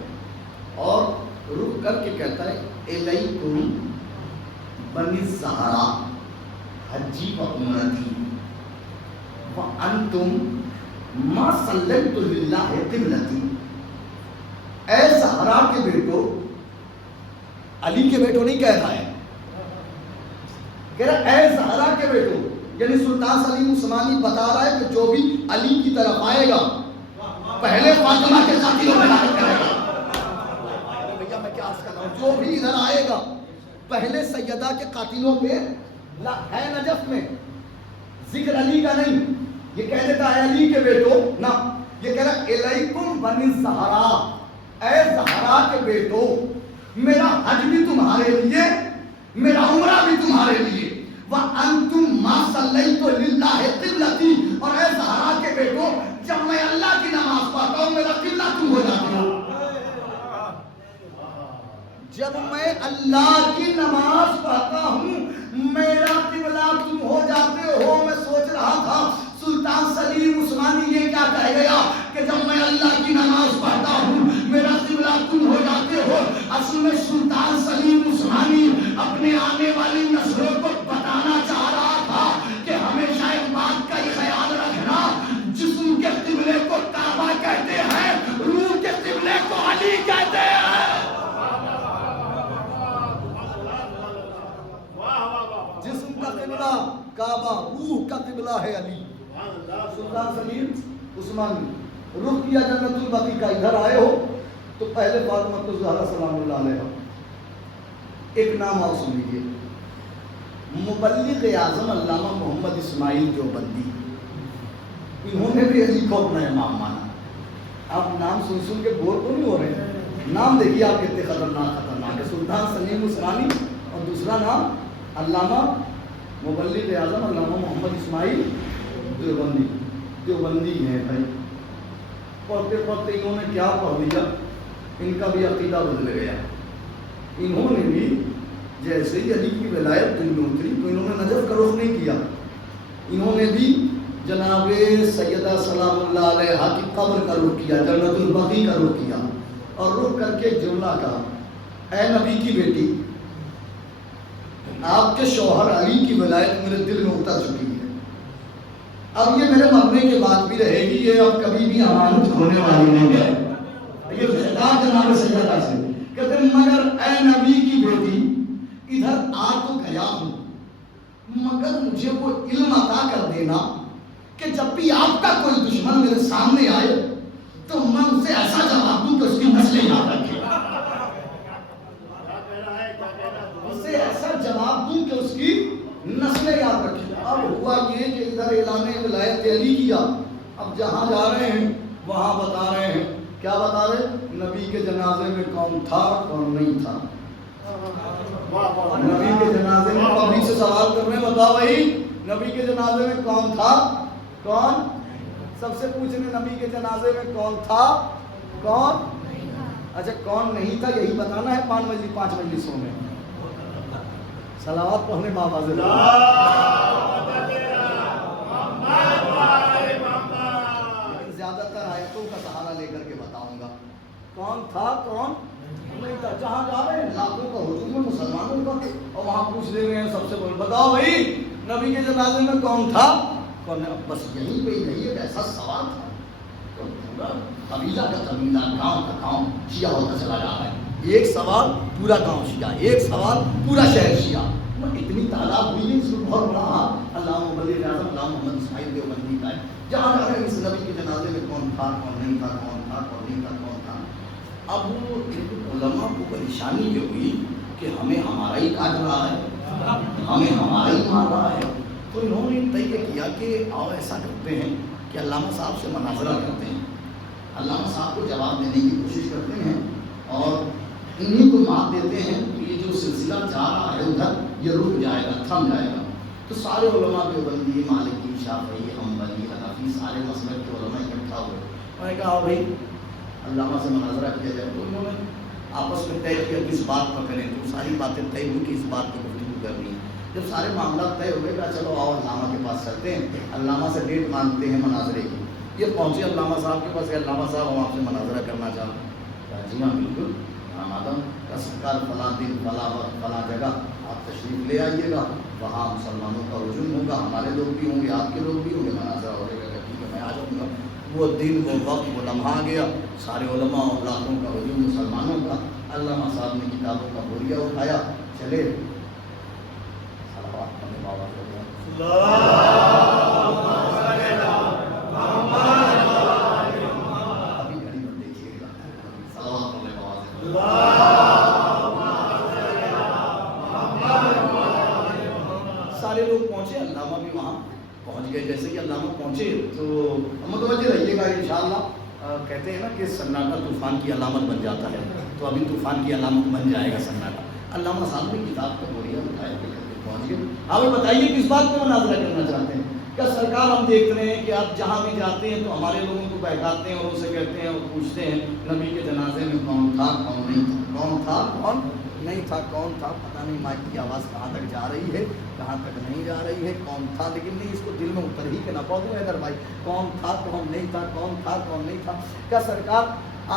اور رخ کر کے کہتا ہے الیکم بنی الزہرا حجی و عمرتی وانتم ما صلیت للہ قبلتی. اے زہرا کے بیٹو, علی کے بیٹو نہیں کہہ رہا ہے, کہہ رہا اے زہرا کے بیٹو, یعنی سلطان سلیم عثمانی بتا رہا ہے کہ جو بھی علی کی طرف آئے گا پہلے فاطمہ کے قاتلوں پہ لعنت کرے گا. بھیا میں کیا عرض کر رہا ہوں, جو بھی ادھر آئے گا پہلے سیدہ کے قاتلوں پہ ہے. نجف میں ذکر علی کا نہیں, یہ کہہ دیتا ہے علی کے بیٹو نہ, یہ کہہ رہا الیکم بنی الزہرا, اے زہرا کے بیٹو, میرا حج بھی تمہارے لیے, میرا عمرہ بھی تمہارے لیے. وَأَنْتُمْ مَا صَلَّيْتُ لِلَّهِ قِبْلَتِي, اور اے زہرا کے بیٹو, جب میں اللہ کی نماز پڑھتا ہوں میرا قبلہ تم ہو جاتے ہو. جب میں اللہ کی نماز پڑھتا ہوں میرا قبلہ تم ہو جاتے ہو. میں سوچ رہا تھا سلطان سلیم عثمانی یہ کیا کہہ گیا کہ جب میں اللہ کی نماز پڑھتا ہوں میرا قبلہ تم ہو جاتے ہو. اصل میں سلطان سلیم عثمانی اپنے آنے والی نسلوں کو بتانا چاہ رہا تھا کہ ہمیشہ ایک بات کا ہی خیال رکھنا, جسم کے قبلے کو کعبہ کہتے ہیں, روح کے قبلے کو علی کہتے ہیں. جسم کا قبلہ کعبہ, روح کا قبلہ ہے علی. سلطان سلیم عثمانی رخ کیا جنت البقیع کا. ادھر آئے ہو تو پہلے فاطمہ الزہرا سلام اللہ علیہ. ایک نام اور سن لیجیے, مبلغ اعظم علامہ محمد اسماعیل دیوبندی, انہوں نے بھی علی کو اپنا امام مانا. آپ نام سن سن کے بور تو نہیں ہو رہے ہیں, نام دیکھیے آپ کتنے خطرناک ہے. سلطان سلیم عثمانی اور دوسرا نام علامہ مبلغ اعظم علامہ محمد اسماعیل دیوبندی. دیوبندی ہیں بھائی. پڑھتے پڑھتے انہوں نے کیا پڑھ لیا, ان کا بھی عقیدہ بدل گیا. انہوں نے بھی جیسے ہی علی کی ولایت دل میں اتری تو انہوں نے نجف کا رخ نہیں کیا, انہوں نے بھی جناب سیدہ سلام اللہ علیہ کی قبر کا رخ کیا, جنت البقیع کا رخ کیا, اور رخ کر کے جملہ کہا, اے نبی کی بیٹی, آپ کے شوہر علی کی ولایت میرے دل میں اتر چکی ہے. اب یہ میرے مرنے کے بعد بھی رہے گی, یہ اب کبھی بھی امانت ہونے والی نہیں ہے. یہ خطاب جناب سیدہ سے کہتے ہیں, مگر اے نبی کی بیٹی, ادھر آ تو گیا ہوں, مگر مجھے وہ علم عطا کر دینا کہ جب بھی آپ کا کوئی دشمن میرے سامنے آئے تو میں اسے ایسا جواب دوں کہ اس کی نسلیں یاد رکھے. اسے ایسا جواب دوں کہ اس کی نسلیں یاد رکھے. اب ہوا یہ کہ ادھر اعلان ولایت علی کیا, اب جہاں جا رہے ہیں وہاں بتا رہے ہیں. کیا بتا رہے ہیں؟ نبی کے جنازے میں کون تھا کون نہیں تھا. نبی کے جنازے میں پبلک سے سوال کر رہے ہیں, بتاؤ بھائی نبی کے جنازے میں کون تھا کون, سب سے پوچھنے نبی کے جنازے میں کون تھا کون, اچھا کون نہیں تھا یہی بتانا ہے 5 مجلسوں میں. صلوات پڑھنے بابا سے زیادہ تر آیتوں کا سہارا لے کر کے بتاؤں گا کون تھا کون نہیں تھا. جہاں جا رہے ہیں لاکھوں کا ہجوم ہے مسلمانوں کا, اور وہاں پوچھ لے رہے ہیں سب سے بول, بتاؤ بھائی نبی کے جنازے میں کون تھا کون ہے؟ بس یہیں پہ یہی ایک ایسا سوال تھا تو پورا قبیلہ کا قبیلہ، گاؤں کا گاؤں شیعہ ہوتا چلا جا رہا ہے. ایک سوال پورا گاؤں شیعہ، ایک سوال پورا شہر شیعہ. اتنی تعداد ہوئی ہے اس میں بہت بڑا علامہ ولی اعظم علامہ محمد اسماعیل دیوبندی کا ہے. جہاں جا رہے ہیں اس نبی کے جنازے میں کون تھا کون نہیں تھا، کون تھا کون نہیں تھا، کون تھا. اب علماء کو پریشانی یہ ہوئی کہ ہمیں ہمارا ہی کاٹ رہا ہے، ہمیں ہمارا ہی مار رہا ہے. تو انہوں نے طے کیا کہ آؤ ایسا کرتے ہیں کہ علامہ صاحب سے مناظرہ کرتے ہیں، علامہ صاحب کو جواب دینے کی کوشش کرتے ہیں اور انہیں کو مات دیتے ہیں. تو یہ جو سلسلہ جا رہا ہے ادھر یہ رک جائے گا، تھم جائے گا. تو سارے علماء دیوبندی، مالکی، شافعی، حنبلی، حنفی، سارے مسلک کے علماء اکٹھا ہوئے. انہوں نے کہا بھائی علامہ سے مناظرہ کیا جائے. تو انہوں نے آپس میں طے کیا کس بات پر کریں. تو ساری باتیں طے ہوئی کہ اس بات کی گفتگو کرنی ہے. جب سارے معاملات طے ہوئے کہا چلو آؤ علامہ کے پاس چلتے ہیں، علامہ سے ڈیٹ مانگتے ہیں مناظرے کی. یہ پہنچے علامہ صاحب کے پاس، علامہ صاحب ہم آپ سے مناظرہ کرنا چاہتے ہیں. جی ہاں بالکل، ہم آدم کا سرکار فلاں دن فلاں وقت فلاں جگہ آپ تشریف لے آئیے گا، وہاں مسلمانوں کا ہجوم ہوگا، ہمارے لوگ بھی ہوں گے، آپ کے لوگ بھی ہوں گے، مناظرہ ہو جائے گا. ٹھیک ہے میں آ جاؤں گا. وہ دن، وہ وقت، وہ لمحہ آ گیا. سارے علماء اور لاکھوں کا ہجوم مسلمانوں کا. علامہ صاحب نے کتابوں کا بوریا اٹھایا، چلے سارے لوگ پہنچے. علامہ بھی وہاں پہنچ گئے. جیسے کہ علامہ پہنچے تو متوجہ رہیے گا انشاءاللہ. کہتے ہیں نا کہ سناٹا طوفان کی علامت بن جاتا ہے، تو ابھی طوفان کی علامت بن جائے گا سناٹا. علامہ صاحب نے کتاب کا بوریا اٹھایا، پہنچ گئے. آپ بتائیے کس بات پہ مناظرہ کرنا چاہتے ہیں؟ کیا سرکار ہم دیکھ رہے ہیں کہ آپ جہاں بھی جاتے ہیں تو ہمارے لوگوں کو بہکاتے ہیں اور ان سے کہتے ہیں اور پوچھتے ہیں نبی کے جنازے میں کون تھا کون نہیں تھا، کون تھا کون نہیں تھا، کون تھا پتہ نہیں مائک کی آواز کہاں تک جا رہی ہے کہاں تک نہیں جا رہی ہے، کون تھا. لیکن نہیں، اس کو دل میں اتر ہی کے نہ پڑے اگر بھائی کون تھا کون نہیں تھا، کون تھا کون نہیں تھا. کیا سرکار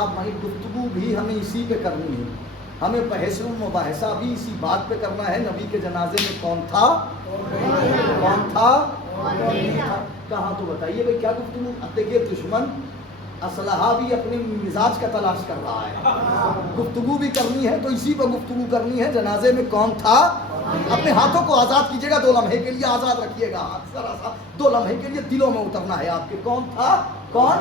آپ بھائی گفتگو بھی ہمیں اسی پہ کرنی ہے، ہمیں بحث و مباحثہ بھی اسی بات پہ کرنا ہے نبی کے جنازے میں کون تھا کون تھا کون نہیں تھا. کہاں تو بتائیے بھائی کیا گفتگو. اب دیکھیے دشمن اسلحہ بھی اپنے مزاج کا تلاش کر رہا ہے، گفتگو بھی کرنی ہے تو اسی پہ گفتگو کرنی ہے. جنازے میں کون تھا، اپنے ہاتھوں کو آزاد کیجیے گا، 2 لمحے کے لیے آزاد رکھیے گا. ذرا سا 2 لمحے کے لیے دلوں میں اترنا ہے آپ کے. کون تھا کون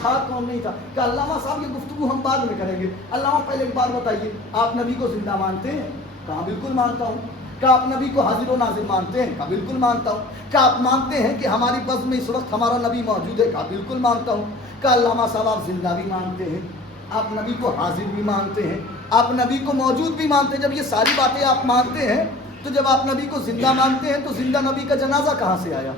تھا کون نہیں تھا. کہ علامہ صاحب یہ گفتگو ہم بعد میں کریں گے. علامہ پہلے ایک بات بتائیے، آپ نبی کو زندہ مانتے ہیں؟ کہا بالکل مانتا ہوں. کیا آپ نبی کو حاضر و ناظر مانتے ہیں؟ کہا بالکل مانتا ہوں. کیا آپ مانتے ہیں کہ ہماری بزم میں اس وقت ہمارا نبی موجود ہے؟ کہا بالکل مانتا ہوں. کہا علامہ صاحب آپ زندہ بھی مانتے ہیں، آپ نبی کو حاضر بھی مانتے ہیں، آپ نبی کو موجود بھی مانتے ہیں. جب یہ ساری باتیں آپ مانتے ہیں تو جب آپ نبی کو زندہ مانتے ہیں تو زندہ نبی کا جنازہ کہاں سے آیا؟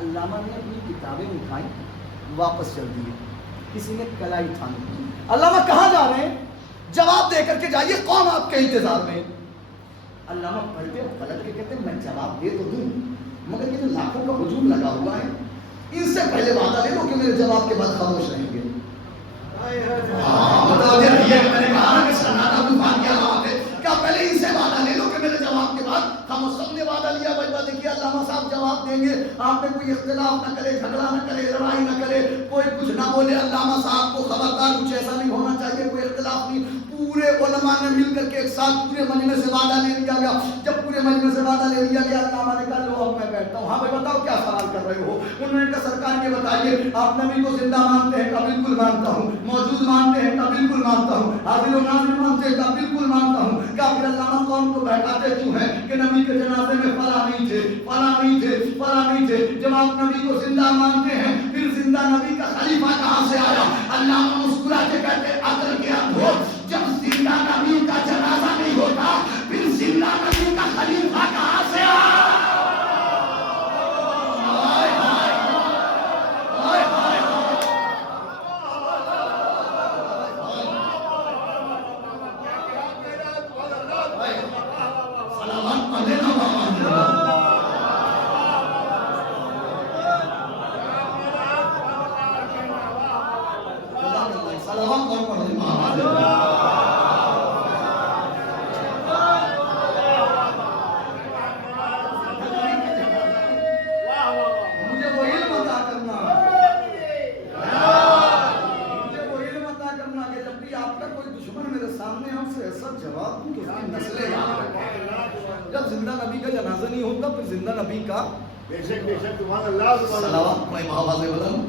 علامہ نے اپنی کتابیں اٹھائیں، واپس چل دیے. کسی نے کلائی تھانی. علامہ کہاں جا رہے ہیں؟ جواب دے کر کے جائیے، قوم آپ کے انتظار میں. علامہ پلٹے پلٹ کے کہتے ہیں میں جواب دے تو دوں مگر یہ جو لاکھوں کا ہجوم لگا ہوا ہے ان سے پہلے وعدہ لے لو کہ میرے جواب کے بعد خاموش رہیں گے. متوجہ رہیے، میں نے کہا کہ سناٹا طوفان کی علامت ہے. کیا پہلے ان سے وعدہ لے لو کہ میرے جواب کے بعد ہم سب نے وعدہ لیا بھائی بات دیکھیے علامہ صاحب جواب دیں گے، آپ میں کوئی اختلاف نہ کرے، جھگڑا نہ کرے، لڑائی نہ کرے، کوئی کچھ نہ بولے. علامہ صاحب کو خبردار کچھ ایسا نہیں ہونا چاہیے، کوئی اختلاف نہیں. پورے علماء نے مل کر کے ایک ساتھ پورے مجمع سے وعدہ لے لیا گیا. جب پورے مجمع سے وعدہ لے لیا گیا علامہ نے کہا لو اب میں بیٹھتا ہوں. ہاں بھائی بتاؤ کیا سوال کر رہے ہو؟ انہوں نے کہا سرکار یہ بتائیے آپ نبی کو زندہ مانتے ہیں؟ کہا بالکل مانتا ہوں. موجود مانتے ہیں؟ کہا بالکل مانتا ہوں. حاضر و ناظر مانتے ہیں؟ کہا بالکل مانتا ہوں. کہا پھر علامہ قوم کو بہکاتے کیوں ہیں کہ نبی کے جنازے میں فلاں نہیں تھے فلاں نہیں تھے فلاں نہیں تھے؟ جب آپ نبی کو زندہ مانتے ہیں پھر زندہ نبی کا خلیفہ کہاں سے آیا؟ علامہ مسکرا کے کہتے عقل کے اندھو، جب زندہ نبی کا جنازہ نہیں ہوتا پھر زندہ نبی کا خلیفہ کہاں سے آیا؟ کا جنازہ نہیں ہوتا پھر زندہ نبی کا بے شک سبحان اللہ سبحان اللہ صلوات میں آواز بلند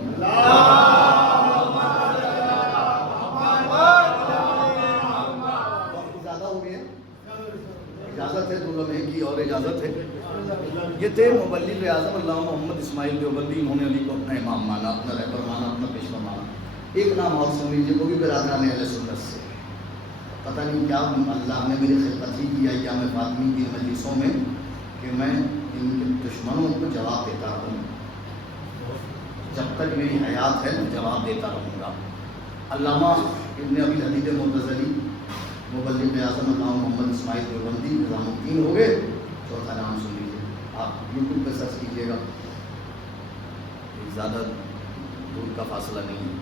زیادہ ہو گیا اجازت ہے 2 لمحے کی اور اجازت ہے. یہ تھے مبلغ اعظم علامہ محمد اسماعیل دیوبندی. انہوں نے علی کو اپنا امام مانا, اپنا رہبر مانا, اپنا پیشوا مانا. ایک نام اور سن لیجیے, وہ بھی برادران اہل سنت سے. پتہ نہیں کیا اللہ نے میری خدمت ہی کی ایام فاطمی کی مجلسوں میں کہ میں ان کے دشمنوں کو جواب دیتا رہوں. جب تک میری حیات ہے میں جواب دیتا رہوں گا. علامہ ابن ابی الحدید معتزلی, مبلغ اعظم علامہ محمد اسماعیل دیوبندی نظام الدین ہو گئے. چوتھا نام سن لیجیے, آپ یوٹیوب پہ سرچ کیجیے گا, زیادہ دور کا فاصلہ نہیں ہے,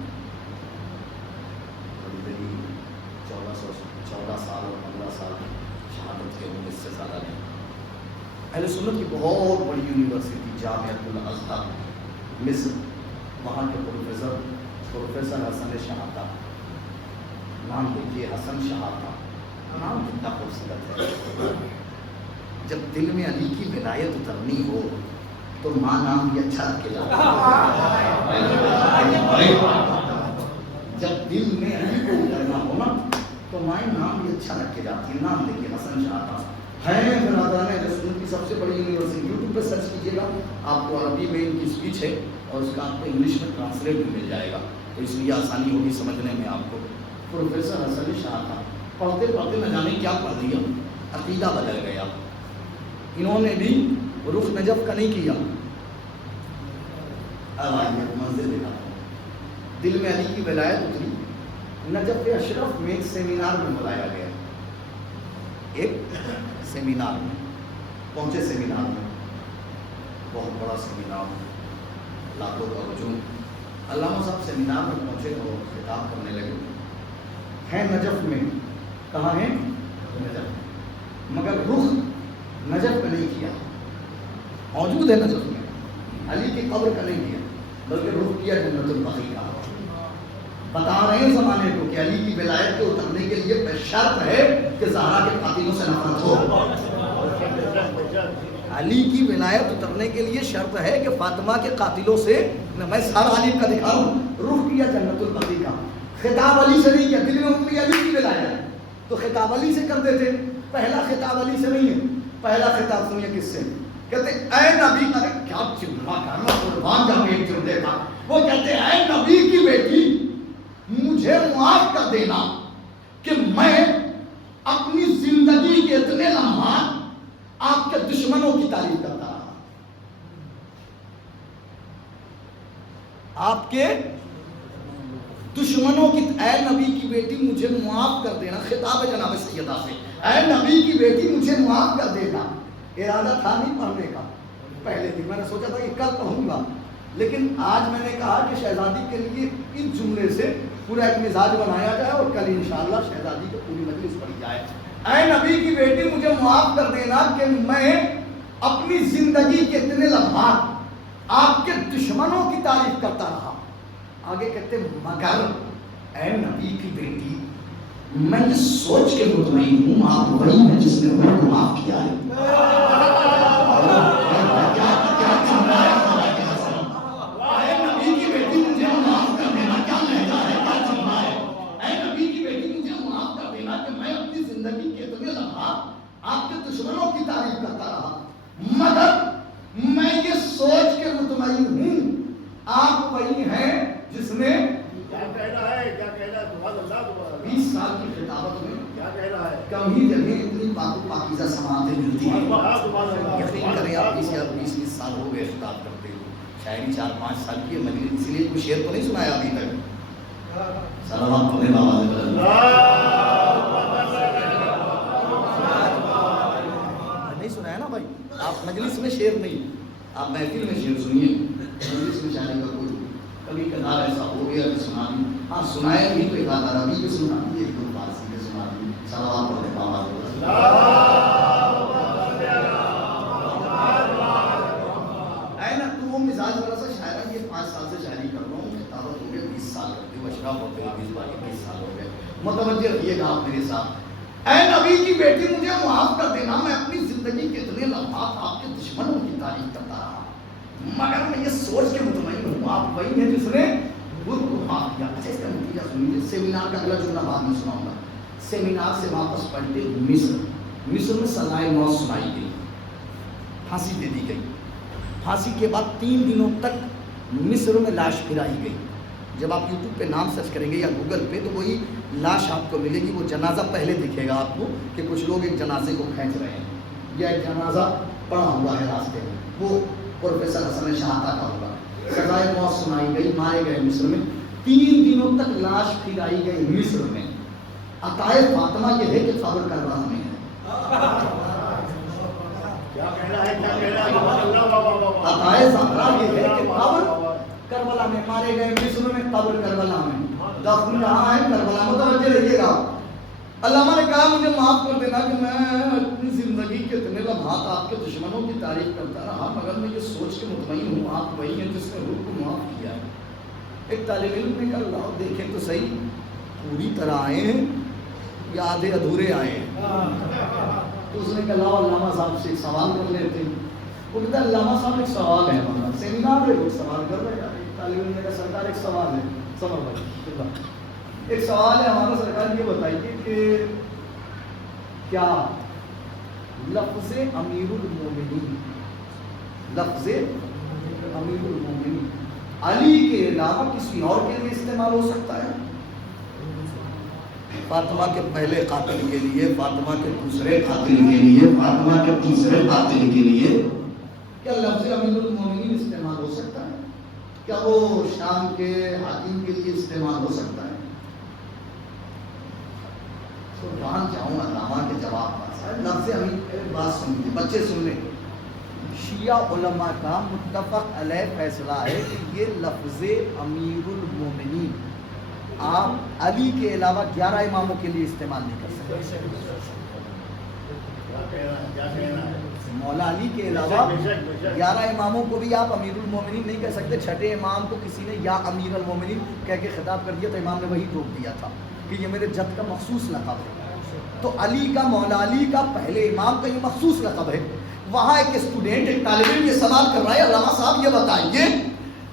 کبھی 14 سال اور 15 سال شہادت کے عمر سے زیادہ نہیں. اہل سنت کی بہت بڑی یونیورسٹی جامعۃ الازہر مصر, وہاں کے پروفیسر حسن شہادہ, نام دیکھیے حسن شہادہ, نام کتنا خوبصورت ہے. جب دل میں علی کی ولایت اترنی ہو تو ماں نام بھی اچھا رکھ کے جاتا ہے. جب دل میں علی کو اترنا ہو نا تو مائیں نام بھی اچھا رکھ کے جاتی ہے. نام دیکھیے حسن شہادہ ہے برادران اہل سنت کی سب سے بڑی یونیورسٹی. یوٹیوب پہ سرچ کیجیے گا, آپ کو عربی میں ان کی اسپیچ ہے اور اس کا آپ کو انگلش میں ٹرانسلیٹ بھی مل جائے گا, تو اس لیے آسانی ہوگی سمجھنے میں آپ کو. پروفیسر حسن شہادہ پڑھتے پڑھتے نہ جانے کیا پڑھ دیا, عقیدہ بدل گیا. انہوں نے بھی رخ نجف کا نہیں کیا. اب آئیے منظر دکھاتا ہوں. دل میں علی کی ولایت اتری, نجف اشرف میں ایک سیمینار میں بلایا گیا. ایک سیمینار میں پہنچے, سیمینار میں بہت بڑا سیمینار, لاکھوں کا ہجوم. علامہ صاحب سیمینار میں پہنچے اور خطاب کرنے لگے. ہیں نجف میں, کہاں ہیں نجف, مگر رخ نجف کا نہیں کیا. موجود ہے نجف میں, علی کی قبر کا نہیں کیا, بلکہ رخ کیا جنت البقیع کا. بتا رہے ہیں زمانے کو کہ علی کی ولایت کے اترنے کے لیے شرط ہے کہ زہرا کے قاتلوں سے نفرت ہو. علی کی ولایت اترنے کے لیے شرط ہے کہ فاطمہ کے قاتلوں سے, میں سارا علی کا دکھا رہا ہوں, رخ کیا جنت البقیع کا. خطاب علی سے نہیں کیا, دل میں اتری علی کی ولایت تو خطاب علی سے کرتے تھے. پہلا خطاب علی سے نہیں ہے. پہلا خطاب سنیے کس سے, کہتے اے نبی, ارے کیا چمڑا کرنا قربان جاؤں ایک جملے کا. وہ کہتے اے نبی کی بیٹی مجھے معاف کر دینا کہ میں اپنی زندگی کے اتنے لمحات آپ کے دشمنوں کی تعریف کرتا رہا. آپ کے دشمنوں کی, اے نبی کی بیٹی مجھے معاف کر دینا. خطاب ہے جناب سیدہ سے, اے نبی کی بیٹی مجھے معاف کر دینا. ارادہ تھا نہیں پڑھنے کا, پہلے بھی میں نے سوچا تھا کہ کل پڑھوں گا, لیکن آج میں نے کہا کہ شہزادی کے لیے اس جملے سے پورا ایک مزاج بنایا جائے اور کل انشاءاللہ شہزادی کی پوری مجلس پڑھی جائے. اے نبی کی بیٹی مجھے معاف کر دینا کہ میں اپنی زندگی کے اتنے لمحات آپ کے دشمنوں کی تعریف کرتا رہا. آگے کہتے مگر اے نبی کی بیٹی میں یہ سوچ کے مطمئن ہوں آپ وہی ہیں جس نے انہیں کو معاف کیا ہے. اے نبی کی بیٹی مجھے معاف کر دینا, کیا لہجہ ہے, کیا چلنا ہے. اے نبی کی بیٹی مجھے معاف کر دینا کہ میں اپنی زندگی کے اتنے لمحات آپ کے دشمنوں کی تعریف کرتا رہا, مگر میں یہ سوچ کے مطمئن ہوں آپ وہی ہیں جس نے کیا کہنا ہے, کیا کہنا ہے, سبحان اللہ. 20 سال کی خطابت میں کیا کہنا ہے, کم ہی جگہ اتنی پاک و پاکیزہ سماعتیں ملتی ہیں. سبحان اللہ. یقین کریں آپ 20 سال ہو گئے خطاب کرتے ہوئے, شاعری 4-5 سال کی مجلس, اس لیے کوئی شعر تو نہیں سنایا ابھی تک. صلوات پڑھیں بابا سے نہیں سنایا نا بھائی. آپ مجلس میں شعر نہیں, آپ محفل میں شعر سنیے. مجلس میں شاعری کا کوئی کبھی کبھار ایسا ہو گیا کہ سنا دی, ہاں سنایا بھی تو ایک آدھ عربی بھی سنا دی, ایک دو فارسی بھی سنا دی. صلوات پڑھیں بابا سے. ہے نا, تو وہ مزاج والا سا شاعرہ, یہ 5 سال سے شاعری کر رہا ہوں, خطابت ہو گئے 20 سال کرتے ہوئے, اشراف ہوتے ہوئے 20 سال ہو گئے. متوجہ رہیے گا آپ میرے ساتھ. اے نبی کی بیٹی مجھے معاف کر دینا, میں اپنی زندگی کے اتنے لمحات وہی ہے جس نے بدھ کو معاف کیا. اچھا اس کا نتیجہ سنیے. سیمینار کا اگلا جملہ بعد میں سناؤں گا. سیمینار سے واپس پلٹے مصر میں سزائے موت سنائی گئی, پھانسی دے دی گئی. پھانسی کے بعد 3 دنوں تک مصر میں لاش پھرائی گئی. جب آپ یوٹیوب پہ نام سرچ کریں گے یا گوگل پہ تو وہی لاش آپ کو ملے گی. وہ جنازہ پہلے دکھے گا آپ کو کہ کچھ لوگ ایک جنازے کو کھینچ رہے ہیں, یا ایک جنازہ پڑا ہوا ہے راستے میں, وہ پروفیسر حسن شہادہ کا ہوگا. سزائے موت سنائی گئی, مارے گئے مصر میں. 3 دنوں تک لاش پھرائی گئی مصر میں. عطائے فاطمہ یہ ہے کہ قبر کربلا میں ہے. کیا کہنا ہے, کیا کہنا ہے, اللہ واہ واہ واہ. عطائے زہرا یہ ہے کہ قبر کربلا میں مارے گئے مصر میں, قبر کربلا میں. دفن کہاں ہے؟ کربلا. متوجہ رہیے گا. علامہ نے کہا مجھے معاف کر دینا کہ میں اپنی زندگی کے اتنے لمحات آپ کے دشمنوں کی تعریف کرتا رہا, مگر میں یہ سوچ کے مطمئن ہوں آپ وہی ہیں جس نے روح کو معاف کیا ہے. ایک طالب علم نے کہا لاؤ دیکھیں تو صحیح, پوری طرح آئے ہیں یا آدھے ادھورے آئے ہیں. تو اس نے کہا لاؤ علامہ صاحب سے ایک سوال کر لیتے ہیں. وہ کہتا ہے علامہ صاحب ایک سوال ہے ہمارا. سیمینار میں لوگ سوال کر رہے ہیں. طالب علم نے کہا سرکار ایک سوال ہے. سمجھ بھائی ایک سوال ہے ہمارا, سرکار یہ بتائیے کہ کیا لفظ امیر المومنین, لفظ امیر المومنین علی کے علاوہ کسی اور کے لیے استعمال ہو سکتا ہے؟ فاطمہ کے پہلے قاتل کے لیے, فاطمہ کے دوسرے قاتل کے لیے, فاطمہ کے تیسرے قاتل کے لیے کیا لفظ امیر المومنین استعمال ہو سکتا ہے؟ کیا وہ شام کے حاکم کے لیے استعمال ہو سکتا ہے؟ قربان جاؤں علامہ کے جواب پر. لفظ امیر, بات سنیے بچے سن لیں. شیعہ علماء کا متفق علیہ فیصلہ ہے کہ یہ لفظ امیر المومنین آپ علی کے علاوہ 11 اماموں کے لیے استعمال نہیں کر سکتے. مولا علی کے علاوہ 11 اماموں کو بھی آپ امیر المومنین نہیں کہہ سکتے. چھٹے امام کو کسی نے یا امیر المومنین کہہ کے خطاب کر دیا تو امام نے وہی روک دیا تھا کہ یہ میرے جد کا مخصوص لقب ہے. تو علی کا, مولا علی کا, پہلے امام کا یہ مخصوص لقب ہے. وہاں ایک اسٹوڈنٹ, ایک طالب علم یہ سوال کر رہا ہے علامہ صاحب یہ بتائیے,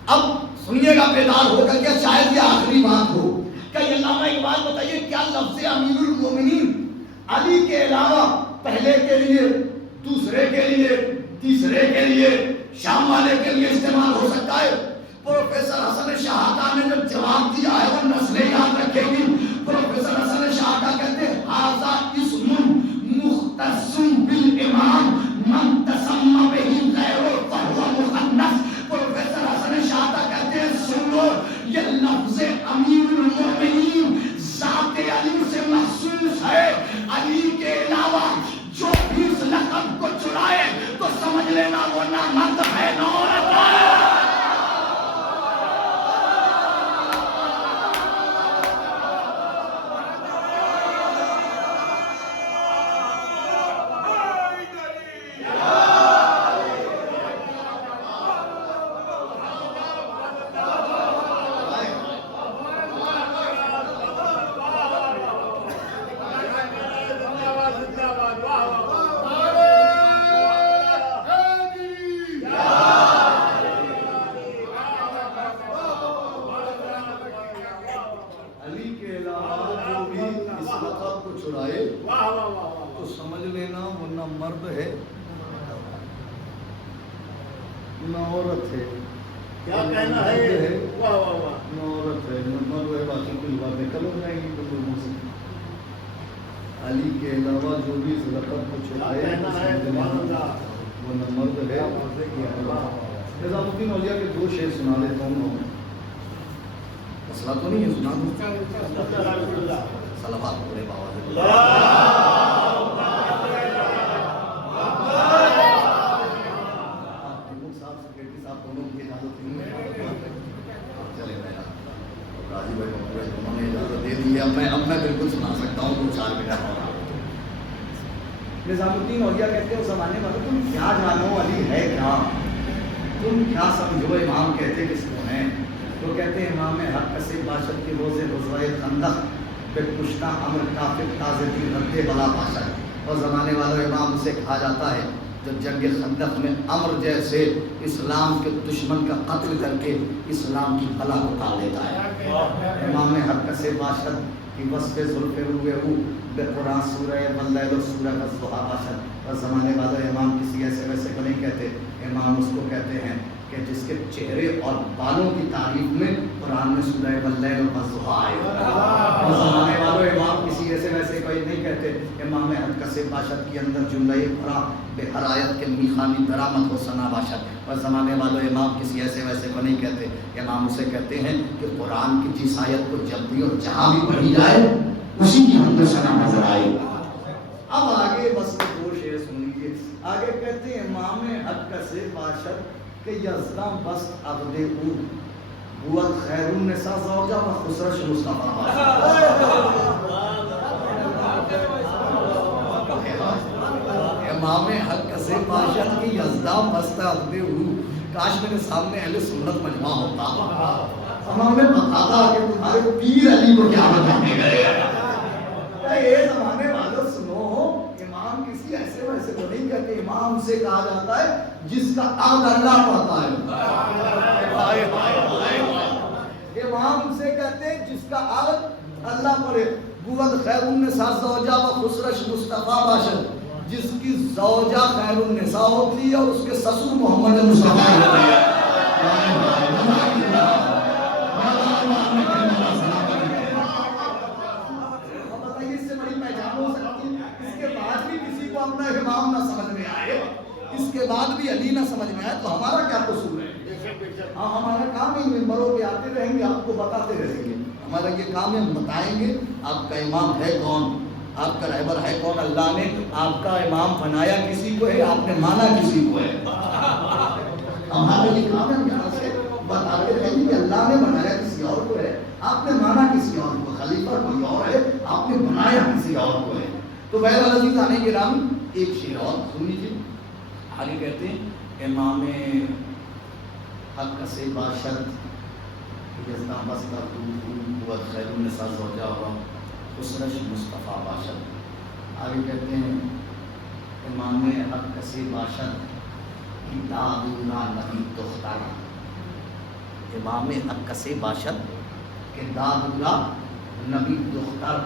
اب سنیے گا بیدار ہو کر کے, شاید یہ آخری بات ہو, کہ علامہ ایک بات بتائیے کیا لفظ امیر المومنین علی کے علاوہ پہلے کے لیے, دوسرے کے لیے, تیسرے کے لیے, شام والے کے لیے استعمال ہو سکتا ہے؟ پروفیسر حسن شہادہ نے جب جواب دیا ہے وہ نسلیں یاد رکھیں گی. پروفیسر حسن شہادہ کہتے ہیں ھذا اسم مختص بالامام من تسمى به غیره فهو مخنث. پروفیسر حسن شہادہ کہتے ہیں سن لو, یہ لفظ امیر المومنین ذات علی سے مخصوص ہے. علی کے علاوہ جو بھی اس لقب کو چرائے تو سمجھ لینا وہ نہ مرد ہے نہ عورت ہے. مرد ہے نہ عورت ہے. کیا کہنا ہے, واہ واہ واہ. نہ عورت ہے نہ مرد ہے. باقی کوئی باتیں کل ہو جائیں گی تو لوگوں سے. علی کے علاوہ جو بھی اس لقب کو چھڑائے وہ نہ مرد ہے. نظام الدین اولیاء کے 2 شعر سنا دیتا ہوں. مسئلہ تو نہیں ہے, سنا دوں. صلوات پڑھے بابا. اب میں بالکل سنا سکتا ہوں 2-4 منٹ. نظام الدین اولیاء کہتے ہیں اس زمانے میں تم کیا جانو علی ہے کیا, تم کیا سمجھو امام کہتے کس کو ہیں. تو کہتے ہیں امام حق سے باشد کے روزے غزوہ خندق پہ کشتہ امر کافر تازہ دین رد بلا باشد. اور زمانے والا امام سے کہا جاتا ہے جو جنگ خندق میں عمر جیسے اسلام کے دشمن کا قتل کر کے اسلام کی بلا کو ٹال دیتا ہے۔ امام حق سے باشد کی وصف زلف روئے ہو بے قرآن سورہ واللیل و سورہ والضحیٰ باشد، اور زمانے والے امام کسی ایسے ویسے کو نہیں کہتے، امام اس کو کہتے ہیں کہ جس کے چہرے اور بالوں کی تعریف میں قرآن میں سورہ واللیل و والضحیٰ آئے، اور زمانے والے امام کسی ایسے ویسے کو نہیں کہتے۔ امام حق سے باشد کے اندر جملہ قرآن بے حرایت کے میخانی درآمد و ثنا باشد، اور زمانے والے امام کسی ایسے ویسے کو نہیں کہتے، امام اسے کہتے ہیں کہ قرآن کی جس آیت کو جب بھی اور جہاں بھی پڑھی جائے اسی کی حمد و ثنا نظر آئے۔ اب آگے بس دو شعر سن لیجیے، آگے کہتے ہیں امام حق سے باشد کہ یزدان بست عبد او بوت خیر النساء زوجہ و خسرش مصطفیٰ امام حق سے باشد کی یزدان بست عبد او، کاش میرے سامنے اہل سنت مجمع ہوتا، امام میں بتاتا کہ تمہارے پیر علی کو کیا بتانے گئے ہیں۔ یہ زمانے والوں سنو، امام کسی ایسے ویسے کو نہیں کہتے، امام سے کہا جاتا ہے جس کا عقد اللہ پڑھتا ہے، امام سے کہتے ہیں جس کا عقد اللہ پڑھے۔ بوت خیر النساء زوجہ و خسرش مصطفیٰ باشد، جس کی زوجہ خیر النساء ہوتی ہے اور اس کے سسر محمد مصطفیٰ ہوتے ہیں۔ اپنا امام نہ سمجھ میں آئے، اس کے بعد بھی علی نہ سمجھ میں آئے تو ہمارا کیا قصور ہے؟ ہاں ہمارا کام ہی ممبروں پہ آتے رہیں گے، آپ کو بتاتے رہیں گے، ہمارا یہ کام ہے، ہم بتائیں گے آپ کا امام ہے کون، آپ کا رہبر ہے کون، اللہ نے آپ کا امام بنایا کسی کو ہے، آپ نے مانا کسی کو ہے، ہمارا یہ کام ہے، ہم یہاں سے بتاتے رہیں گے کہ اللہ نے بنایا کسی اور کو ہے، آپ نے مانا کسی اور کو، خلیفہ کوئی اور ہے، آپ نے بنایا کسی اور کو ہے۔ تو بہرحال عزیز آنے کے رام ایک شعر اور سن لیجیے، آگے کہتے ہیں امام حق سے باشد یزدان بست عبد خیر النساء زوجہ و خسرش مصطفیٰ باشد، آگے کہتے ہیں امام حق سے باشد کی دادورا نبی دختر، امام حق سے باشد کہ دادورا نبی دختر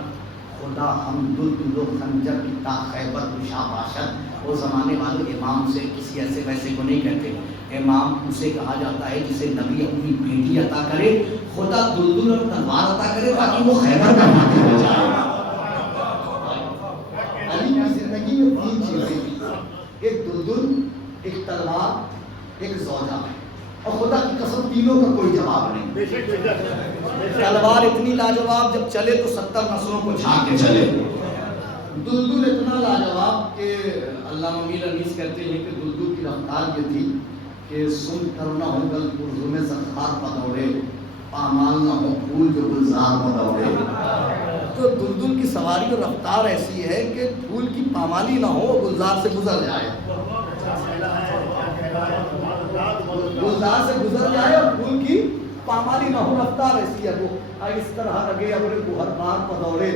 خدا ہم دل و خنجر کی تا خیبر گشا باشد۔ وہ زمانے والے امام سے کسی ایسے ویسے کو نہیں کہتے، امام اسے کہا جاتا ہے جسے نبی اپنی بیٹی عطا کرے، خدا دلدل اور تلوار عطا کرے تاکہ وہ خیبر کا فاتح ہو جائے۔ علی کی زندگی میں تین چیزیں تھیں، ایک دلدل، ایک تلوار، ایک زوجہ، اور خدا کی قسم تینوں کا کوئی جواب نہیں۔ تلوار اتنی لاجواب جب چلے تو 70 نسلوں کو جھانک کے چلے، دلدل اتنا لاجواب کہ علامہ امیر انیس کہتے ہیں کہ دلدل کی رفتار یہ تھی کہ سن کر نہ ہو گل پرزم زخار پدوڑے، پامال نہ ہو پھول جو گلزار پدوڑے۔ تو دلدل کی سواری اور رفتار ایسی ہے کہ پھول کی پامالی نہ ہو، گلزار سے گزر جائے، گلزار سے گزر جائے اور پھول کی پامالی نہ ہو، رفتار ایسی ہے وہ اس طرح لگے ابرے کو ہر بار پدوڑے۔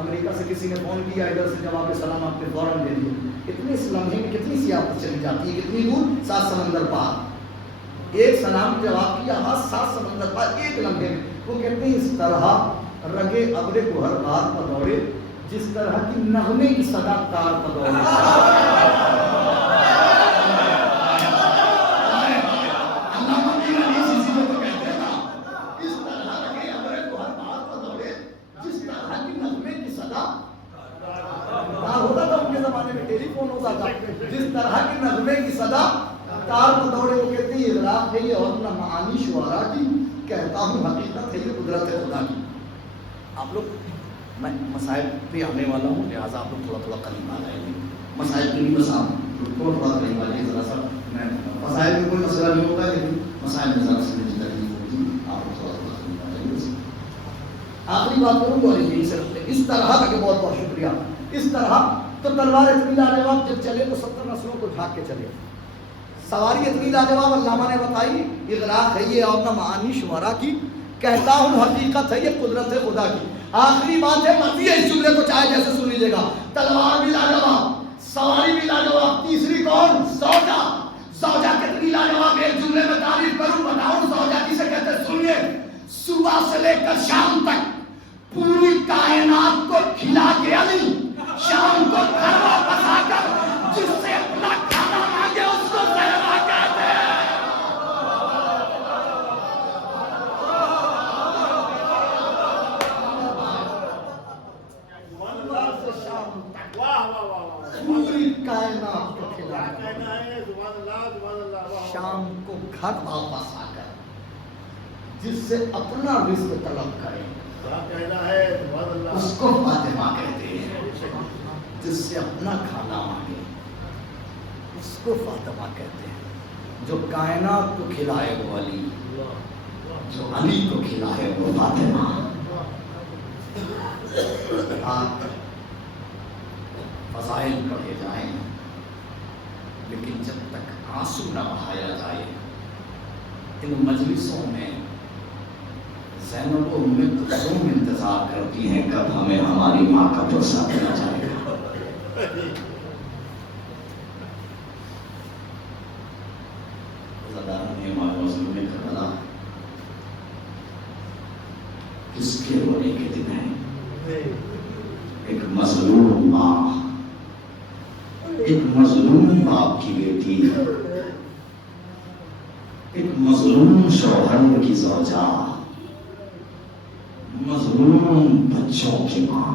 امریکہ سے کسی نے فون کیا، ادھر سے جواب سلام آپ نے فوراً دے دیا، اتنے اس لمحے میں کتنی سیاحت چلی جاتی ہے، کتنی دور، 7 سمندر پار، ایک سلام جواب کی آواز 7 سمندر پار ایک لمحے میں۔ وہ کہتے ہیں اس طرح رگے ابرے کو ہر بار پدوڑے، جس طرح کی نغمے کی صدا کار پدوڑے۔ ہوتا تھا ان کے زمانے میں، ٹیلی فون ہوتا تھا، جس طرح کی نغمے کی صدا تار پدوڑے، وہ کہتے ہیں اغراق ہے یہ اور نہ معانی شعراء کی، کہتا ہوں حقیقت ہے یہ قدرت خدا کی۔ آپ لوگ، میں مسائل پہ آنے والا ہوں، لہٰذا آپ لوگ تھوڑا قریب آ جائیں گے، مسائل پہ نہیں، بس آپ تھوڑا قریب آ جائیں، ذرا سا میں مسائل میں کوئی مسئلہ نہیں ہوتا، لیکن مسائل میں ذرا سی مجھے تکلیف ہوتی، آپ لوگ تھوڑا قریب آ جائیں گے۔ آخری بات کروں تو علی سے اس طرح کا کہ بہت بہت شکریہ، اس طرح تو تلوار اتنی لاجواب جب چلے تو 70 نسلوں کو جھانک کے چلے، سواری اتنی لاجواب علامہ نے بتائی، اغراق ہے یہ اور نہ معانی شعراء کی، کہتا ہوں حقیقت ہے یہ قدرت ہے خدا کی۔ آخری بات ہے، مرضی ہے اس جملے کو چاہے جیسے سن لیجیے گا، تلوار بھی لاجواب، سواری بھی لاجواب. تیسری کون؟ زوجہ. زوجہ کتنی لاجواب. ایک جملے میں تعریف کروں بتاؤں زوجہ کسے کہتے ہیں؟ سنیے. صبح سے لے کر شام تک پوری کائنات کو کھلا کے علی شام کو کھانا پکا کر جس سے اپنا کھانا مانگے اس کو زہرا کہتے ہیں. واہ واہ واہ واہ. پوری کائنات کو کھلا کیا کر کہنا ہے؟ سبحان اللہ واہ واہ. شام کو گھر واپس آ کر جس سے اپنا رزق طلب کرے کیا کہنا ہے؟ سبحان اللہ. اس کو فاطمہ کہتے ہیں. جس سے اپنا کھانا مانگے اس کو فاطمہ کہتے ہیں. جو کائنات کو کھلائے وہ علی, جو علی کو کھلائے وہ فاطمہ. آپ فضائل پڑھے جائیں لیکن جب تک آنسو نہ بہایا جائے ان مجلسوں میں زینب و ام کلثوم انتظار کرتی ہیں کب ہمیں ہماری ماں کا پرسہ دیا جائے گا. کس کے رونے کے دن ہیں؟ ایک مظلوم ماں, ایک مظلوم باپ کی بیٹی, ایک مظلوم شوہر کی زوجہ, مظلوم بچوں کی ماں.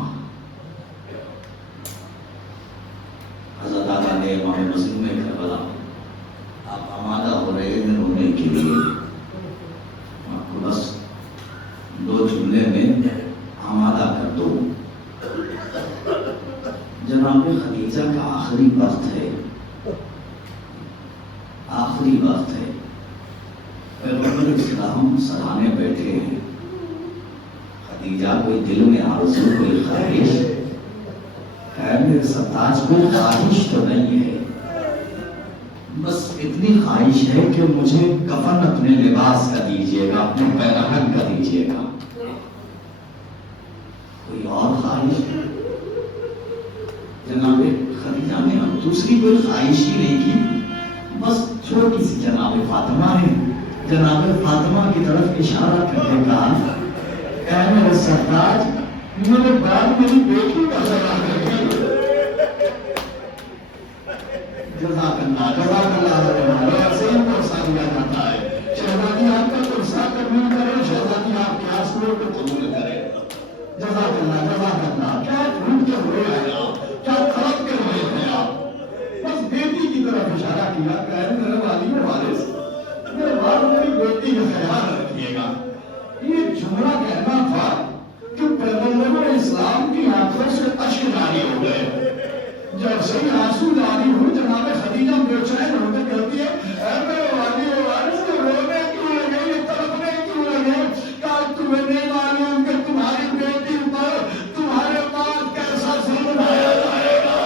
حضرت آقا نے امام مظلوم کربلا آپ آمادہ ہو رہے ہیں رونے کے لیے. آپ کو بس 2 جملے میں آمادہ کر دو. جناب خدیجہ کا آخری وقت ہے, آخری وقت ہے. پیغمبر اسلام سراہنے بیٹھے ہیں. خدیجہ کوئی دل میں آرزو, کوئی خواہش ہے؟ میرے سرتاج کوئی خواہش تو نہیں ہے, بس اتنی خواہش ہے کہ مجھے کفن اپنے لباس کا دیجیے گا, اپنے پیراہن کا دیجیے گا. کوئی اور خواہش ہے؟ جناب خدیجہ نے ہم دوسری کوئی خواہش ہی نہیں کی, بس چھوٹی سی جناب فاطمہ ہے. جناب فاطمہ کی طرف اشارہ کرنے کا اے میرے سرتاج میرے بعد میری بیٹی کا ذرا کریے. جزاک اللہ, جزاک اللہ. ایسے ہی پرسہ دیا جاتا ہے. شہزادی آپ کا پرسہ قبول کرے, شہزادی آپ کے آنسوؤں کو قبول کرے. جزاک اللہ, جزاک اللہ. کیا ڈھونڈ کے ہوئے ہیں آپ, کیا طلب کے ہوئے ہیں آپ. بس بیٹی کی طرف اشارہ کیا کہ اے میرے والی و وارث میرے بعد میری بیٹی کا خیال رکھیے گا. یہ جملہ کہنا تھا کہ پیغمبر اسلام کی آنکھوں سے اشک جاری ہو گئے. جب سے آنسو جاری ہوئے جناب خدیجہ بے چین ہو کے کہتی ہے اے میرے والی و وارث رونے کیوں لگے, یہ تڑپنے کیوں لگے؟ کیا تمہیں نہیں معلوم کہ تمہاری بیٹی پر تمہارے بعد کیسا ظلم ڈھایا جائے گا؟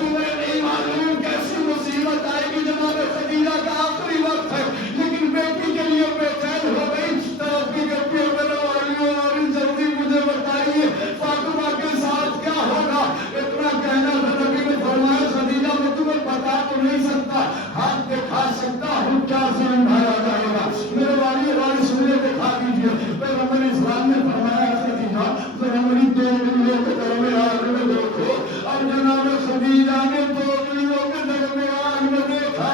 تمہیں نہیں معلوم کیسی مصیبت آئے گی؟ جناب خدیجہ کا آخری وقت ہے لیکن بیٹی کے لیے بے چین ہو گئی. ترقی کرتی ہے میرے والی و وارث جلدی مجھے بتائیے فاطمہ کے ساتھ کیا ہوگا. اتنا کہنا تھا نبی نے فرمایا خدیجہ میں تمہیں بتا تو نہیں سکتا, ہاتھ دکھا سکتا ہوں کیا ظلم ڈھایا جائے گا. میرے والی وارث مجھے دکھا دیجیے. پیغمبر اسلام نے فرمایا خدیجہ ذرا میری 2 انگلیوں کے درمیان میں دیکھو. اور جناب خدیجہ نے 2 انگلیوں کے درمیان میں دیکھا,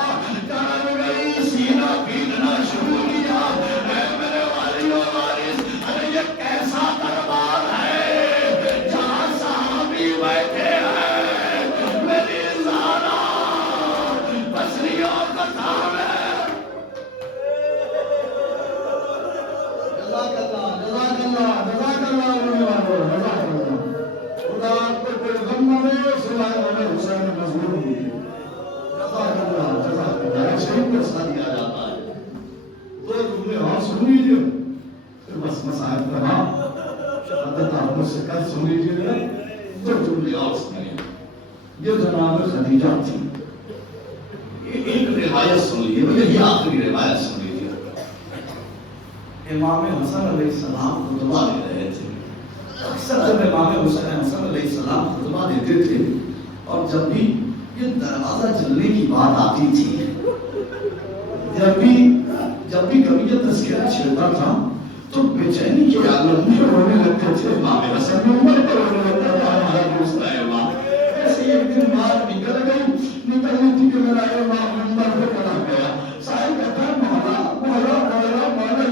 ڈر گئی, سینہ پیٹنا شروع کیا. اے میرے والی و وارث, ارے یہ کیسا دربار ہے جہاں صحابی بیٹھے ہیں, میری زہرا بصریوں کا تھام ہے. جزاک اللہ, جزاک اللہ, جزاک اللہ. جزاک اللہ. خدا آپ کو پیغمبر سوائے والے حسین مظلوم ہوئی. جزاک اللہ, جزاک اللہ. ایسے ہی پرسہ دیا جاتا ہے. 2 جملے اور سن لیجیے پھر بس مسائل تمام. شہادت آپ مجھ سے کل سن لیجیے گا. 2 جملے اور سنیے. یہ جناب خدیجہ تھی. ایک روایت سن لیجیے, یہ آخری روایت سن لیجیے. امام حسن علیہ السلام خطبہ دے رہے تھے. اکثر جب امام حسن علیہ السلام خطبہ دیتے تھے اور جب بھی یہ دروازہ چلنے کی بات آتی تھی، جب بھی کبھی یہ تذکرہ چھڑتا تھا تو بے چینی کے عالم میں رونے لگتے تھے، امام حسن میں عمر پر رونے لگتا تھا ہمارا دوست ہے امام۔ ایسے ایک دن بات نکلنی تھی کہ میرا امام عمر پہ پڑا گیا، صاحب کہتا ہے مولا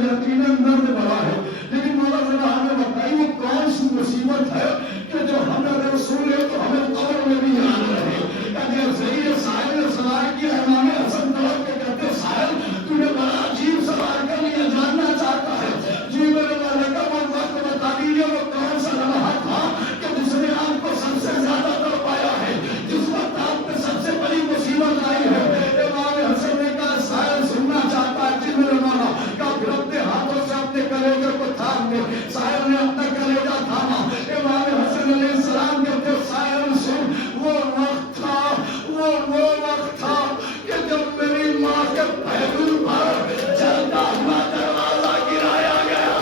یقیناً درد بڑا ہے، لیکن مولا ذرا ہمیں بتائیے کون سی مصیبت ہے کہ جو ہمیں رسول ہے تو ہمیں قبر میں بھی یاد رہے۔ اگر صحیح سائل نے سوال کیا، امام حسن طلب کے کہتے سائل تو نے بڑا عجیب سوال کر لیا، جاننا چاہتا ہے؟ جی میرے والے کا وہ وقت بتا دیجیے، وہ کون سا لمحہ تھا کہ جس نے آپ کو سب سے زیادہ تڑپایا ہے، جس وقت آپ پہ سب سے بڑی مصیبت آئی ہے؟ امام حسن نے کہا سائل سننا چاہتا ہے؟ جی میرے مولا کا پھر اپنے ہاتھوں سے اپنے کلیجے کو تھام دے۔ سائل نے اپنا کلیجہ تھاما، امام حسن علیہ السلام کہتے سائل سن، وہ وقت تھا کہ جب میری ماں کے پہلو پر جلتا ہوا دروازہ گرایا گیا۔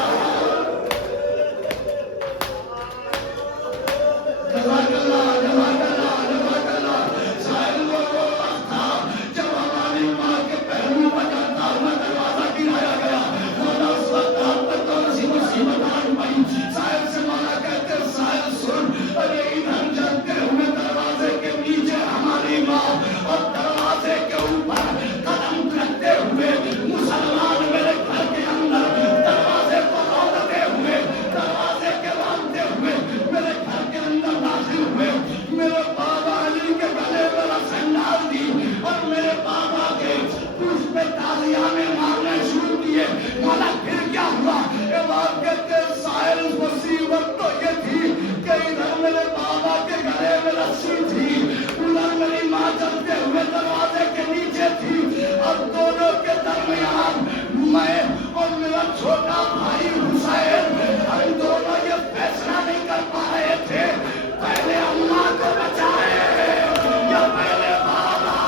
جزاک اللہ، جزاک اللہ، جزاک اللہ۔ سائل وہ وقت تھا جب ہماری ماں کے پہلو پر جلتا ہوا دروازہ گرایا گیا۔ مولا اس وقت آپ پر کون سی مصیبت آ پئی؟ سائل سے مولا کہتے سائل سن، ارے ادھر جلتے ہوئے دروازے کے نیچے ہماری ماں اور دروازے کے اوپر قدم رکھتے ہوئے مسلمان میرے گھر کے اندر دروازے کو توڑتے ہوئے، دروازے کے باندھتے ہوئے میرے گھر کے اندر داخل ہوئے۔ میرے بابا علی کے گلے میں رسن ڈال دی اور میرے بابا کے پوچھ پہ تالیانے مارنے شروع کیے۔ مولا پھر کیا ہوا؟ امام کہتے سائل مصیبت تو یہ تھی کہ ادھر میرے بابا کے گلے میں رسی تھی، ادھر میری ماں چلتے ہوئے دروازے کے نیچے تھی، اور دونوں کے درمیان میں اور میرا چھوٹا بھائی حسین، ہم دونوں یہ فیصلہ نہیں کر پا رہے تھے پہلے اماں کو بچائے یا پہلے بابا۔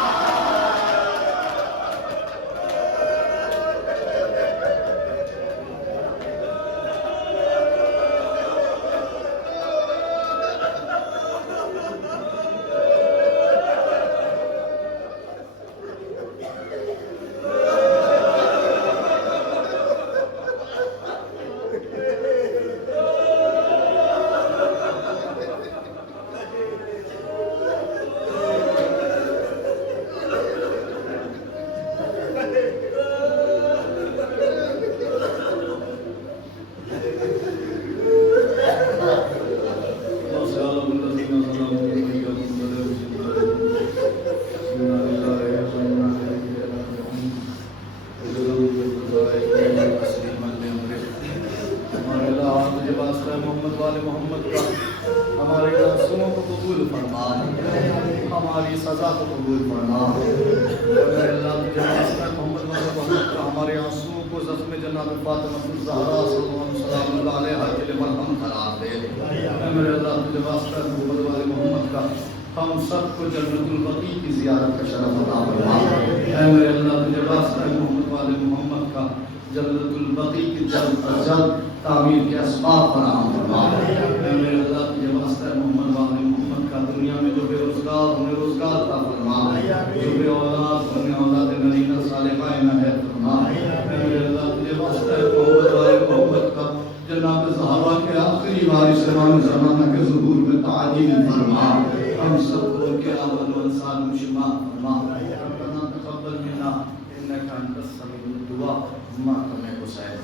ہماری سزا کو قبول فرما۔ اے اللہ تجھے واسطہ محمد واسطہ ہمارے آنسوؤں کو زخم جناب فاطمہ الزہرا صلی اللہ علیہ کے لیے مرہم قرار دے۔ اے میرے اللہ تجھے واسطہ محمد والے محمد کا ہم سب کو جنت البقیع کی زیارت کا شرف عطا فرما۔ اے میرے اللہ تجھے واسطہ محمد والے محمد کا جنت البقیع کی جلد از جلد تعمیر کے اسباب فراہم فرما۔ اے میرے اللہ تجھے واسطہ محمد والے محمد کا دنیا میں جو بے روزگار انہیں روزگار عطا فرما، جو بے اولاد انہیں اولاد نرینہ صالحہ عنایت فرما۔ اے میرے اللہ تجھے واسطہ محمد والے محمد کا جناب زہرا کے آخری وارث امام زمانہ کے ظہور میں تعجیل فرما۔ ہم سب کو ان کے اول و انسان میں شمار فرما۔ ربنا تقبل منا انک انت السمیع الدعاء۔ ما کرنے کو سائے